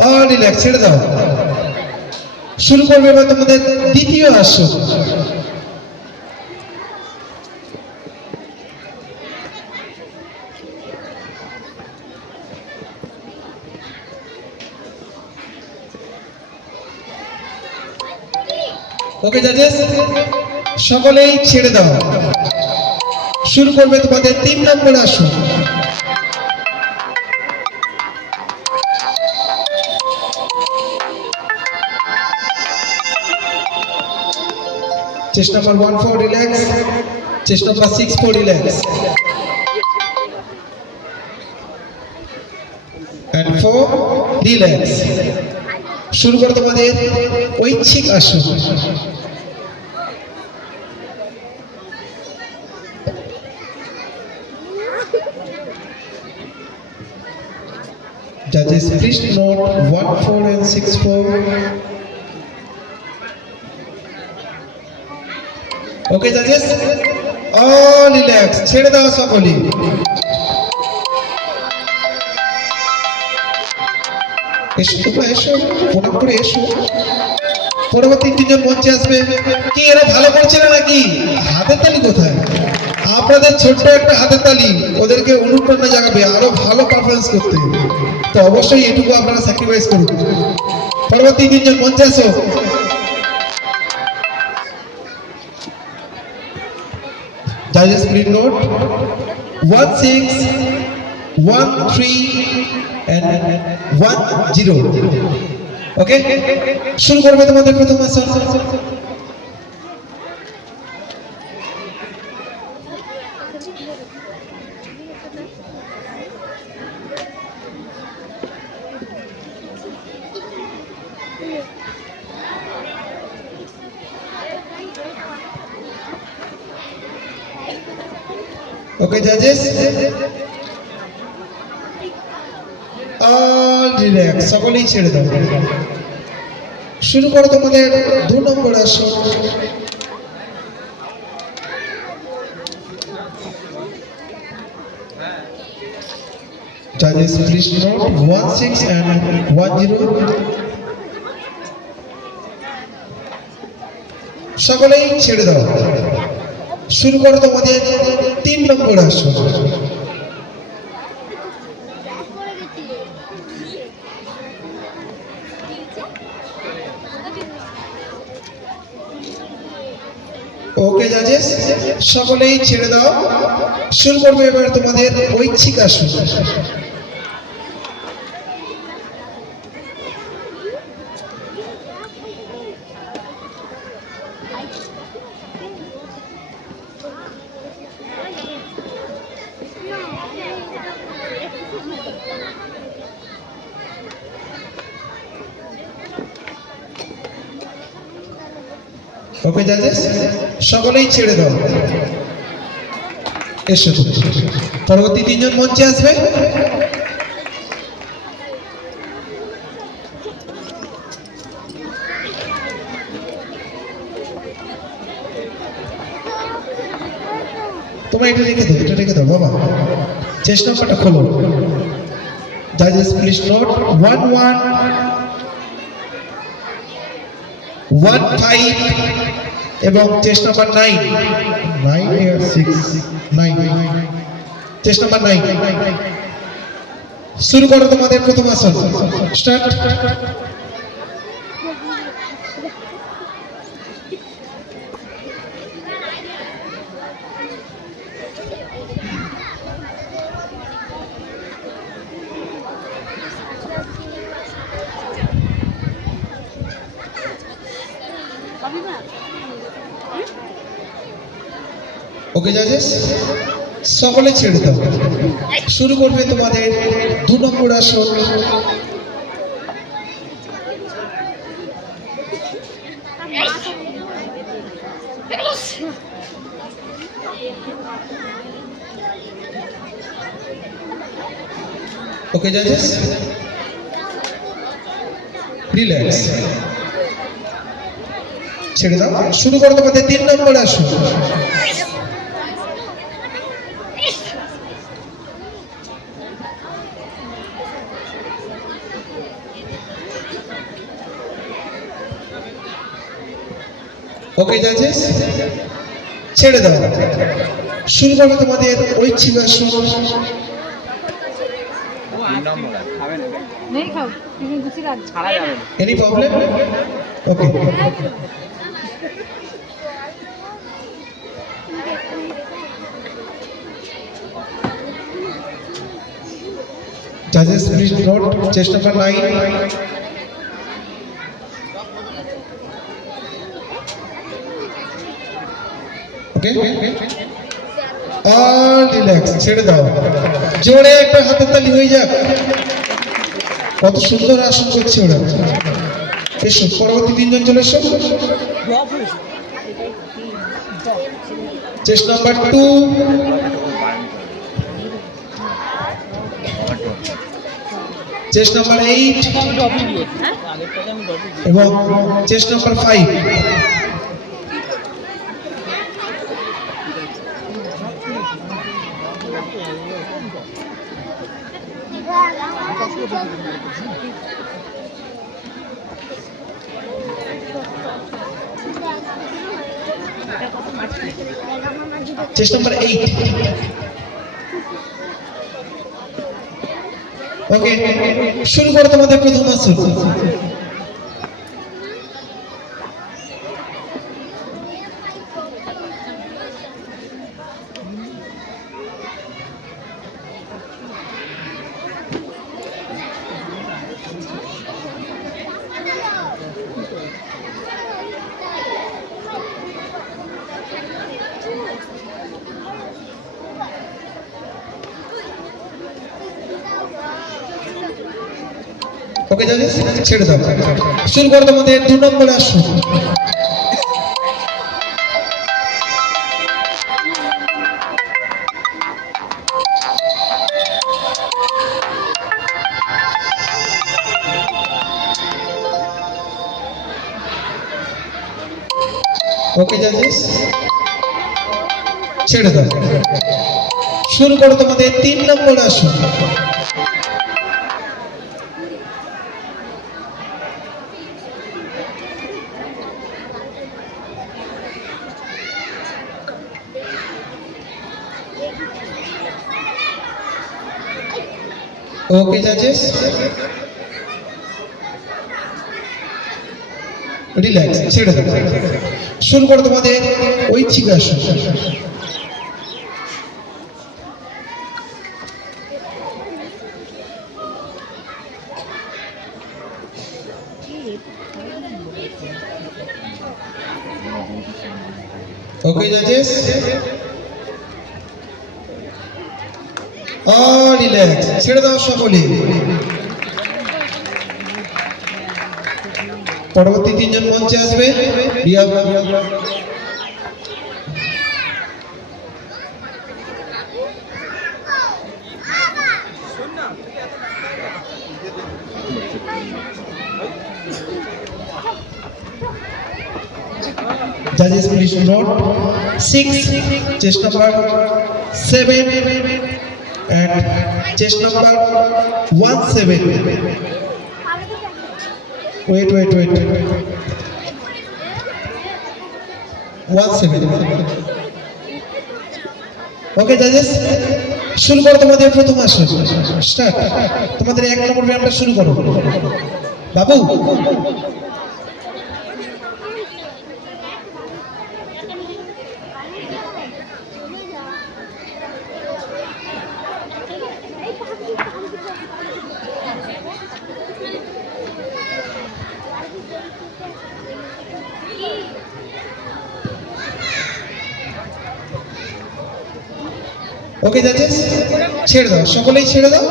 All relax, ছেড়ে দাও। শুরু করবে এবার তোমাদের দ্বিতীয় আসন। ওকে জাজেস, সকলেই ছেড়ে দাও। শুরু করবে তোমাদের 3 নম্বর আসন। Chest number 1 4 relax, chest number 6 4 relax and 4 relax. শুরু করো তোমাদের ঐচ্ছিক আসন। Judges, please note 1 4 and 6 4. Okay, judges, all relax, ছেড়ে দাও সকলেই। এসো তোমরা এসো, প্রণাম করে এসো। পরবর্তী 3 জন মঞ্চে আসবে। কি এরা ভালো করছে না নাকি? হাতের তালি কোথায়? আপনাদের ছোট্ট একটা হাতের তালি ওদেরকে অনুপ্রেরণা জাগাবে আরো ভালো পারফরমেন্স করতে। তো অবশ্যই এটুকু আপনারা স্যাক্রিফাইস করুন। পরবর্তী 3 জন মঞ্চে আসো। Judges, please note 1 6 1 3 and 1 0. Okay? শুরু করবে তোমাদের প্রথম আসন। Okay, judges, all relax, সকলেই ছেড়ে দাও। শুরু করো তোমাদের 2 নম্বর আসন। Judges, please note 1 6 and 1 0. সকলেই ছেড়ে দাও। শুরু করো তোমাদের 3 নম্বর আসন। ওকে জাজেস, সকলেই ছেড়ে দাও। শুরু করবে এবার তোমাদের ঐচ্ছিক আসন। ওকে জাজেস, সকলেই ছেড়ে দাও। এসো, পরবর্তী 3 জন মঞ্চে আসবে। তোমরা এটা রেখে দাও বাবা। চেস্ট নাম্বারটা খোলো। জাজেস, প্লিজ নোট 1 1 1 5 এবং চেস্ট নাম্বার 9 9 6 9 চেস্ট নাম্বার 9। শুরু করো তোমাদের প্রথম আসন। স্টার্ট। ওকে জাজেস, সকলে ছেড়ে দাও। শুরু করবে তোমাদের 2 নম্বর আসন। ওকে জাজেস, রিল্যাক্স, ছেড়ে দাও। শুরু করো তোমাদের 3 নম্বর আসন। ওকে জাজেস, ছেড়ে দাও। শুরু করবে তোমাদের ঐচ্ছিক আসন। 3 নম্বর আছে। খাবে না नहीं खाओ टिफिन गुछी राख ছাড়া যাবে না এনি প্রবলেম? ওকে, জাজেস please note chest number 9। Okay, আর রিল্যাক্স, ছেড়ে দাও। জোরে একটা হাতের তালি হয়ে যাক। কত সুন্দর আসন করছে ওরা। এসো, পরবর্তী 3 জন চলে এসো। চেস্ট নাম্বার 2, চেস্ট নাম্বার 8 এবং চেস্ট নাম্বার 5। Chest number 8। ওকে, শুরু করো তোমাদের প্রথম আসন। ওকে জাজেস, ছেড়ে দাও। শুরু করো তোমাদের 2 নম্বর আসন। ওকে জাজেস, ছেড়ে দাও। শুরু করো তোমাদের 3 নম্বর আসন। ওকে জাজেস, রিল্যাক্স, ছেড়ে দাও। শুরু করো তোমাদের ঐচ্ছিক আসন। ওকে জাজেস, রিল্যাক্স, ছেড়ে দাও সকলে। পরবর্তী 3 জন মঞ্চে আসবে। Riya, judges please note 6, chest number 7 and chest number 17. Wait. 17. ওকে জাজেস, শুরু করো তোমাদের প্রথম আসন। স্টার্ট। তোমাদের 1 নম্বর ব্যায়ামটা শুরু করো বাবু। ওকে যাচ্ছে, ছেড়ে দাও, সকলেই ছেড়ে দাও।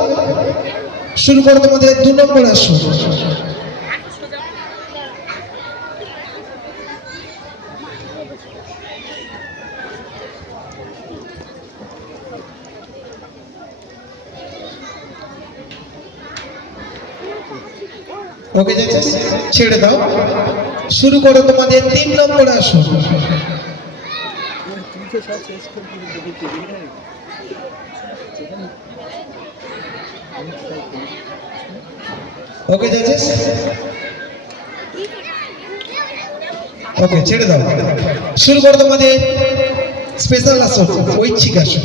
শুরু করো তোমাদের 2 নম্বর আসন। ওকে যাচ্ছে, ছেড়ে দাও। শুরু করো তোমাদের 3 নম্বর আসন। ওকে যাচ্ছে, ওকে ছেড়ে দাও। শুরু করো তোমাদের স্পেশাল আসন, ঐচ্ছিক আসন।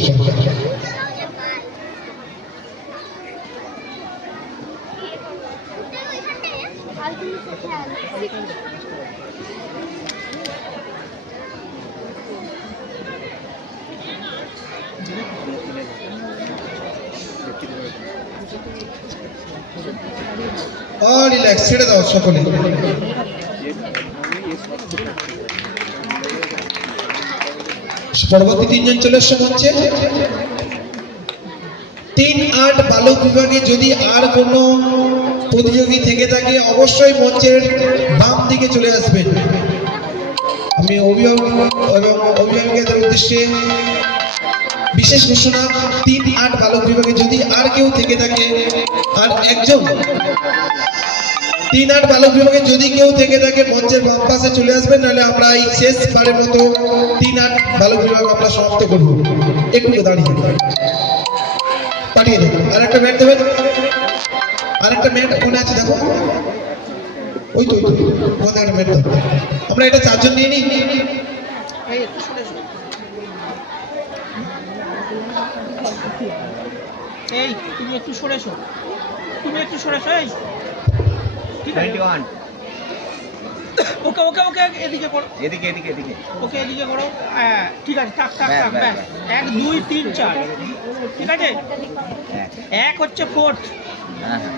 রিল্যাক্স, ছেড়ে দাও সকলে। পরবর্তী 3 জন চলে এসছে মঞ্চে। 3-8 বালক বিভাগে যদি আর কোনো প্রতিযোগী থেকে থাকে অবশ্যই মঞ্চের বাম দিকে চলে আসবেন। আমি অভিভাবক এবং অভিভাবকদের উদ্দেশ্যে বিশেষ ঘোষণা, 3-8 বালক বিভাগে যদি আর কেউ থেকে থাকে, আর একজন 3-8 বালক বিভাগে যদি কেউ থেকে থাকে মঞ্চের বাম পাশে চলে আসবেন, নাহলে আমরা এই শেষবারের মতো 3-8 বালক বিভাগ আমরা সমাপ্ত করবো। একটু দাঁড়িয়ে পাঠিয়ে দেবেন। আর একটা ম্যাট দেবেন, আর একটা ম্যাট কোনে আছে দেখো, ওই তো ওখানে একটা ম্যাট দেবো। আমরা এটা 4 জন নিয়ে নিই। এই তুমি একটু সরেছো, তুমি একটু সরেছো। এই 21 ওকে ওকে ওকে এদিকে করো, এদিকে এদিকে এদিকে ওকে এদিকে করো। হ্যাঁ ঠিক আছে, থাক থাক থাক, ব্যাস 1 2 3 4 ঠিক আছে। 1 হচ্ছে 4th, হ্যাঁ হ্যাঁ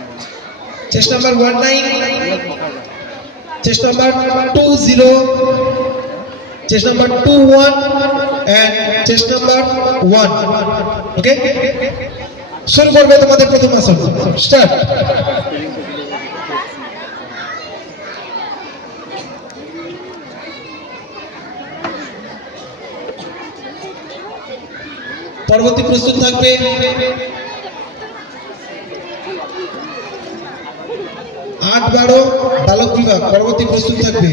chest number 19, chest number 20, chest number 21 and chest number 1। Okay, শুরু করবে তোমাদের প্রথম আসন। স্টার্ট। পরবর্তী প্রস্তুত থাকবে 8-12 বালক বিভাগ। পরবর্তী প্রস্তুত থাকবে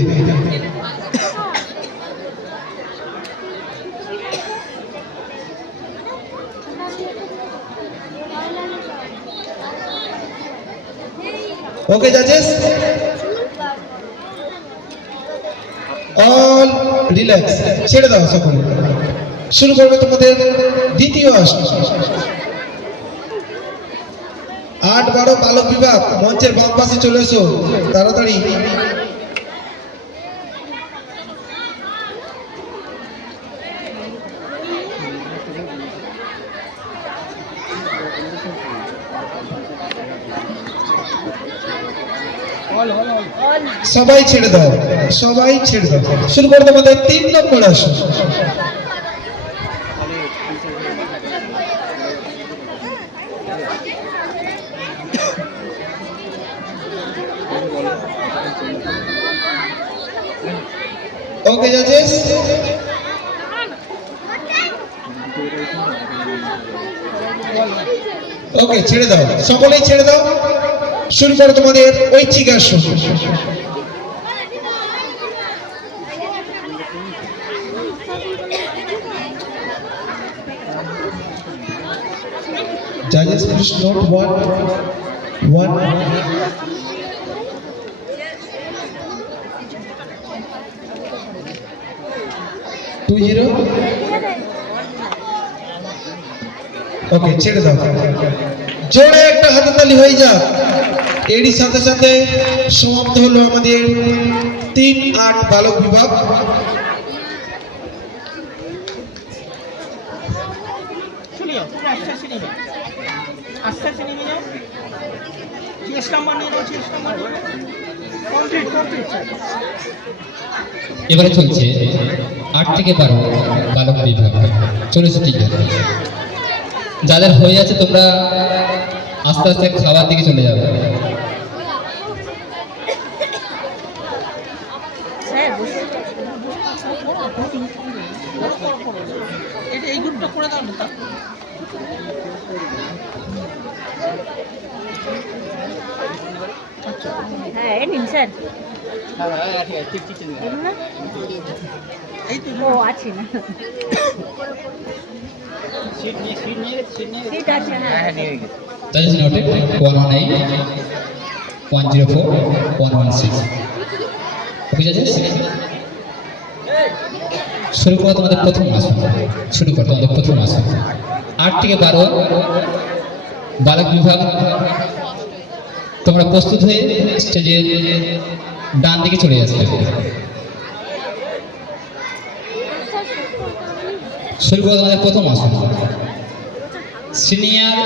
ওকে জাজেস, অল রিল্যাক্স, ছেড়ে দাও সকলে। শুরু করবে তোমাদের দ্বিতীয় আসন। 8-12 বালক বিভাগ মঞ্চের বাম পাশে চলে এসো তাড়াতাড়ি। সবাই ছেড়ে দাও, সবাই ছেড়ে দাও। শুরু করবে তোমাদের 3 নম্বর আসন। ওকে জাজেস, ওকে ছেড়ে দাও, সকলেই ছেড়ে দাও। শুরু করো তোমাদের ঐচ্ছিক আসন। Judges, please note 1 2 0। ওকে ছেড়ে দাও। জোরে একটা হাততালি হয়ে যাক। এরই সাথে সাথে সমাপ্ত হলো আমাদের 3-8 বালক বিভাগ। শুনিও তুমি আস্তে আস্তে নেবে, আস্তে আস্তে নেমে যাও। চেস্ট নাম্বার নিয়ে নাও, চেস্ট নাম্বার কমপ্লিট কমপ্লিট। এবারে চলছে 8 থেকে 12 বালক বিভাগ। চলেছে ঠিক আছে। যাদের হয়ে আছে তোমরা আস্তে আস্তে খাবার দিকে চলে যাবে। এটা এই গ্রুপটা করে দাও না তা। হ্যাঁ এই নিন স্যার এই তো ও আছে না সিট আছে হ্যাঁ That is noted 118, 104, 116. Okay, judges? শুরু করো তোমাদের প্রথম আসন। শুরু করো তোমাদের প্রথম আসন। 8 থেকে 12 বালক বিভাগ, তোমরা প্রস্তুত হয়ে স্টেজের ডান দিকে চলে আসবে। শুরু করো তোমাদের প্রথম আসন। সিনিয়র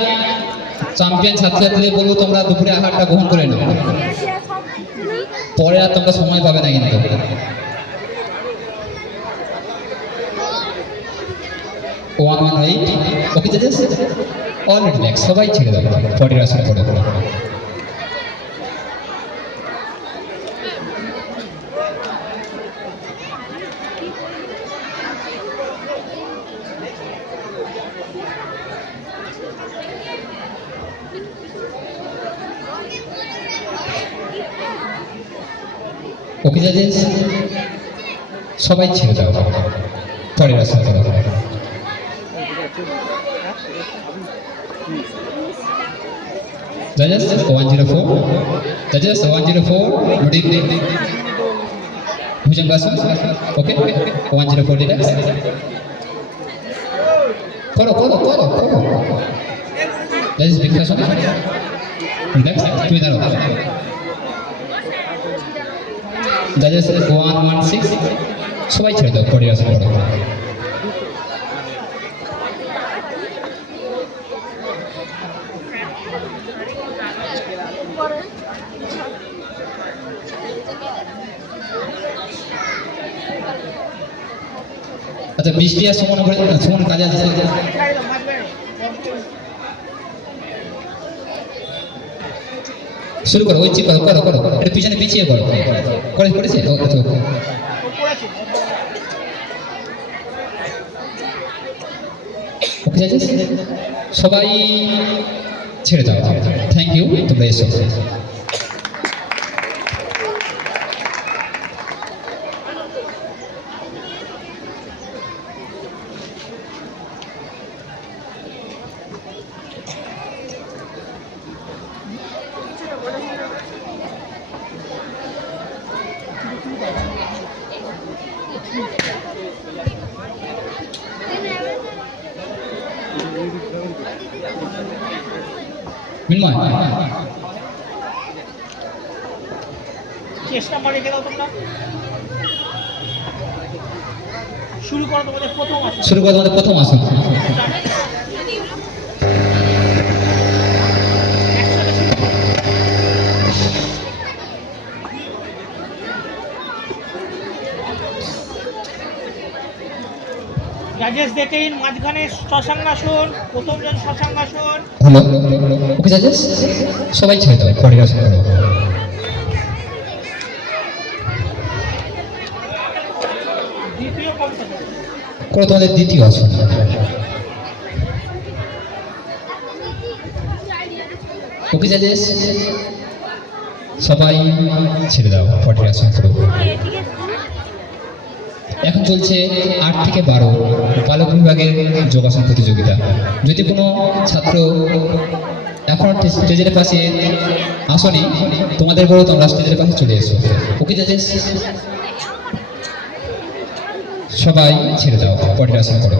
চ্যাম্পিয়ন ছাত্রছাত্রীদের বলবো তোমরা দুপুরে আহারটা গ্রহণ করে নাও, পরে আর তোমরা সময় পাবে না কিন্তু। ওকে জাজেস, অল রিল্যাক্স, সবাই ছেড়ে দাও, বডির আসন করে। ওকে জাজেস, সবাই ছেড়ে দাও, পরের আসন করো। Judges 104, judges 104, good evening. Bhujangasana, okay, 104 relax. Koro. Judges Bhiksasana, relax, তুমি দাঁড়াও। Judges 116, সবাই ছেড়ে দাও, পরের আসন করো। আচ্ছা, বৃষ্টি আর সুমন কাজে আছে। শুরু করো, ওই করো, এটা পিছনে পিছিয়ে করো। করেছে ওকে জাজেস, সবাই ছেড়ে দাও, থ্যাংক ইউ, তোমরা এসো। মিনময়, চেষ্টা করে রেখে দাও তোমরা। শুরু করো তোমাদের প্রথম আসন। জাজেস দেখেন মাঝখানে শশাঙ্গাসন, প্রথমজন শশাঙ্গাসন। হ্যালো, ওকে জাজেস, সবাই ছেড়ে দাও, পরের আসন করো। দ্বিতীয় কোনটা? করো তোমাদের দ্বিতীয় আসন। ওকে জাজেস, সবাই ছেড়ে দাও, পরের আসন করো। এখন চলছে 8 থেকে 12 বালক বিভাগের যোগাসন প্রতিযোগিতা। যদি কোনো ছাত্র এখন স্টেজের পাশে আসনি, তোমাদের বলো তোমরা স্টেজের পাশে চলে এসো। ওকে জাজেস, সবাই ছেড়ে দাও, পরের আসন করো।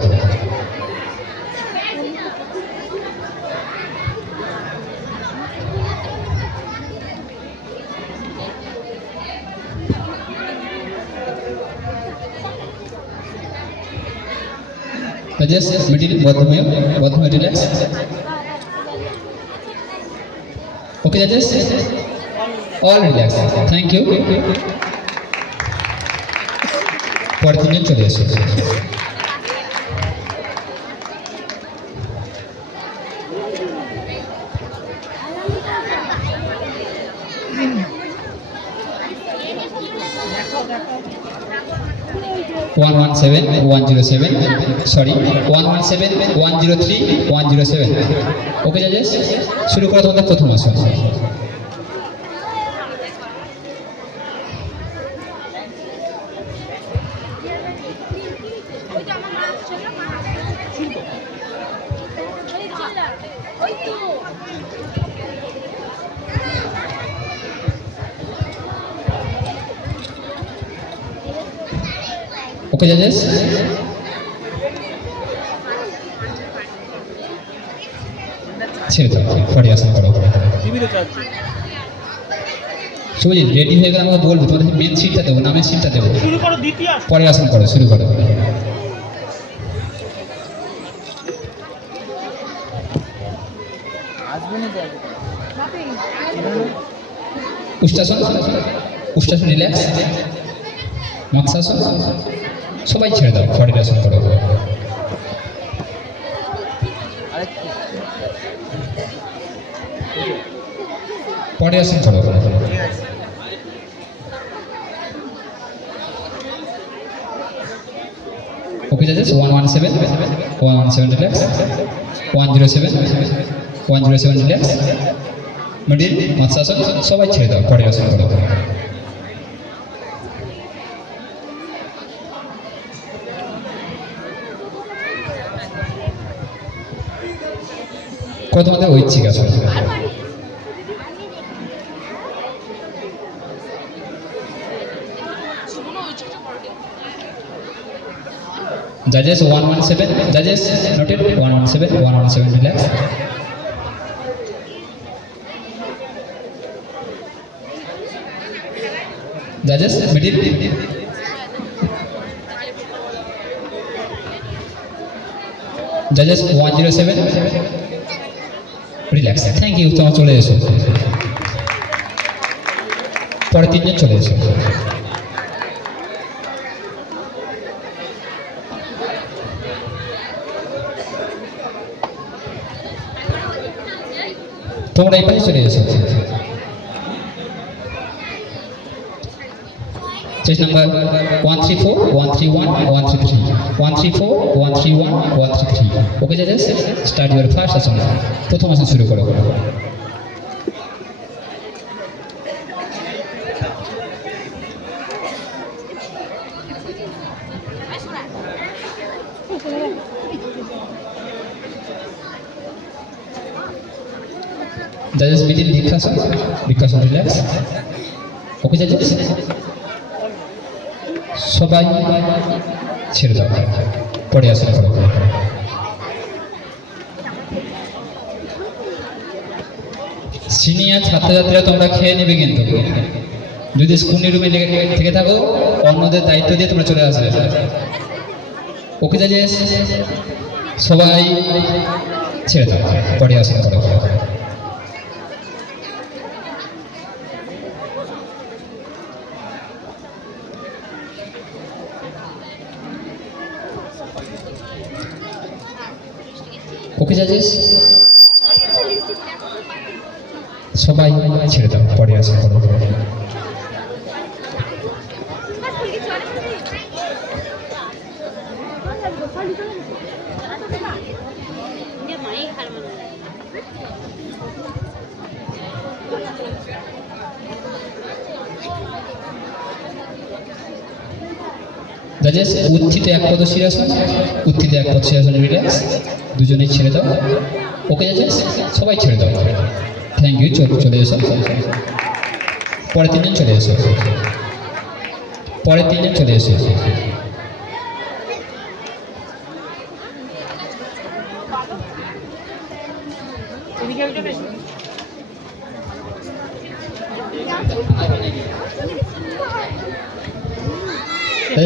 Just middle, bottom relax. Okay, judges, all relax. Thank you. পরের দিন চলে এসো। 117 107 সরি 117 103 107 ওকে জাজেস শুরু করো তোমাদের প্রথম আসন ওকে জাজেস ছেড়ে দাও পরে আসন করো সুজিত রেডি হয়ে গেলে আমাকে বলবো তোমাদের মেন সিটটা দেবো নামের সিটটা দেবো শুরু করো দ্বিতীয় আসন। পরে আসন করো শুরু করো উষ্টাসন উষ্টাসন রিল্যাক্স মৎস্যাসন সবাই ছেড়ে দাও পরের আসন করো পরে আসন করো ওকে জাজেস 117 রিল্যাক্স 107 রিল্যাক্স মিডিল মৎস্যাসন সবাই ছেড়ে দাও পরে আসন করো কত তোমাদের ঐচ্ছিক আসন Judges 117 judges noted 117 relax judges middle judges 107 relax thank you তোমরা চলে এসো পরে তিনজন চলে এসো তোমরা এই পাশে চলে এসো চেস নাম্বার 134 131 133 134 131 133 ওকে জাজেস স্টার্ট ইউর ফার্স্ট আসন প্রথম আসন শুরু করো Judges middle Bikhasan relax. Okay judges? সবাই ছেড়ে দাও পরে আসন করো সিনিয়র ছাত্রছাত্রীরা তোমরা খেয়ে নেবে কিন্তু যদি স্কুল রুমে থেকে থাকো অন্যদের দায়িত্ব দিয়ে তোমরা চলে আসবে ওকে জাজেস সবাই ছেড়ে দাও পরে আসন করো ওকে জাজেস সবাই ছেড়ে দাও পরে আসা করো জাজেস উত্থিত এক পদ শিরাসন উত্থিত এক পদ শিরাসন রিল্যাক্স দুজনেই ছেড়ে দাও ওকে জাজেস সবাই ছেড়ে দাও থ্যাংক ইউ চলে এসো পরে তিনজন চলে এসো পরে তিনজন চলে এসো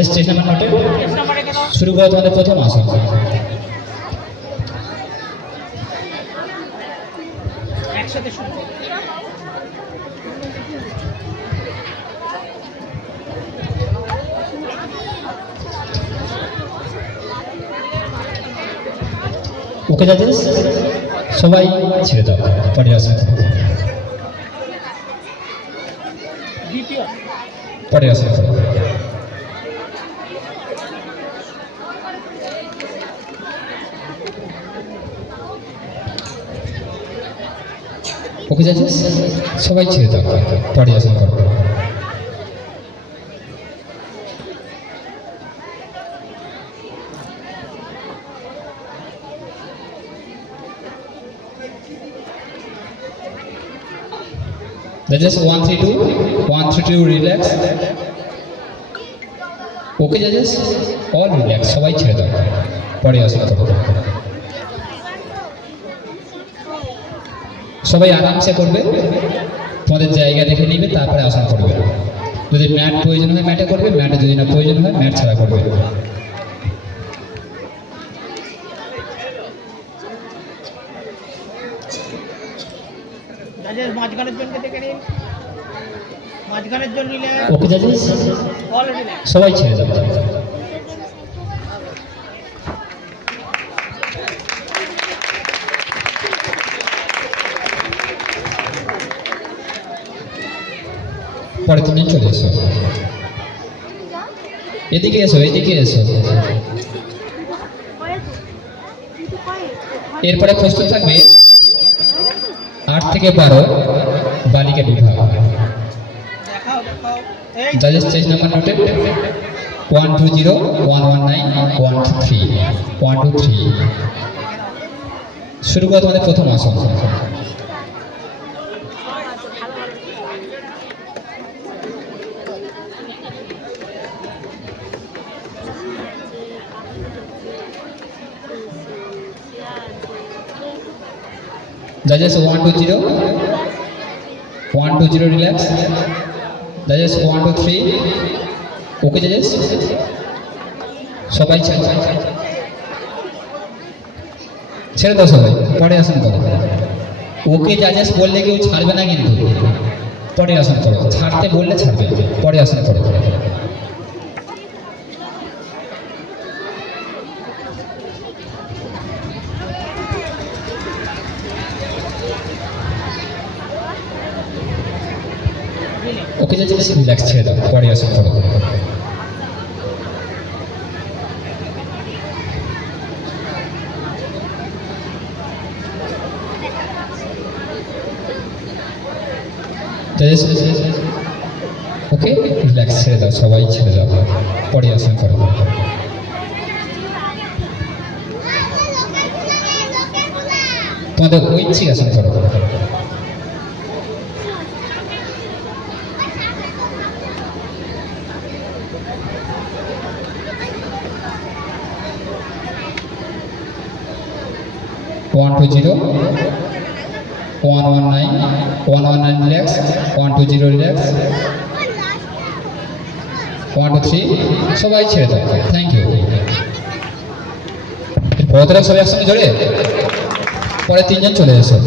স্টেজ নাম্বার নোটে শুরু করো তোমাদের প্রথম আসন একসাথে শুরু ওকে জাজেস সবাই ছেড়ে দাও পরে আসন দ্বিতীয় পরে আসন করো। ওকে জাজেস সবাই ছেড়ে দাও, পরে আসন করো। Judges 132 relax. Okay judges, all relax. সবাই ছেড়ে দাও, পরে আসন করো। সবাই আরামসে করবে, তোমাদের জায়গা দেখে নিবে, তারপরে আসন করবে। যদি ম্যাট প্রয়োজন হয় ম্যাটে করবে, ম্যাটে যদি না প্রয়োজন হয় ম্যাট ছাড়া করবে। জাজেস মাঝখানের জন্য দেখে নিন, মাঝখানের জন্য নিলে ওকে জাজেস অল রিল্যাক্স। সবাই ছেড়ে দাও। পরে তুমি চলে এসো, এদিকে এসো, এদিকে এসো। এরপরে প্রস্তুত থাকবে 8 থেকে 12 বালিকা বিভাগ। দেখাও দেখাও, এই জাজেস চেঞ্জ নাম্বার নোটেড 120 119 123 123। শুরু করো তোমাদের প্রথম আসন। Judges 120 120 relax. Judges 123. Okay judges, সবাই ছেড়ে দাও, সবাই পরে আসন করো। ওকে জাজেস বললে কেউ ছাড়বে না, কিন্তু পরে আসন করো। ছাড়তে বললে ছাড়বে, পরে আসন করো। ওকে জাজেস রিল্যাক্স, ছেড়ে দাও, পরে আসন করো। ওকে রিল্যাক্স, ছেড়ে দাও, সবাই ছেড়ে দাও, পরে আসন করো। তোমাদের ঐচ্ছিক আসন করো। One two zero 119 119 relax 120 relax 123 সবাই ছেড়ে দাও। Thank you. পরের সবাই একসঙ্গে জোরে, পরে 3 জন চলে এসো।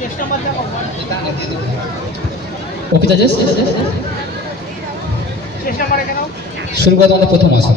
চেষ্টা মধ্যে ওকে জাজেস চেষ্টা করে কেন শুরু করো তোমাদের প্রথম আসন।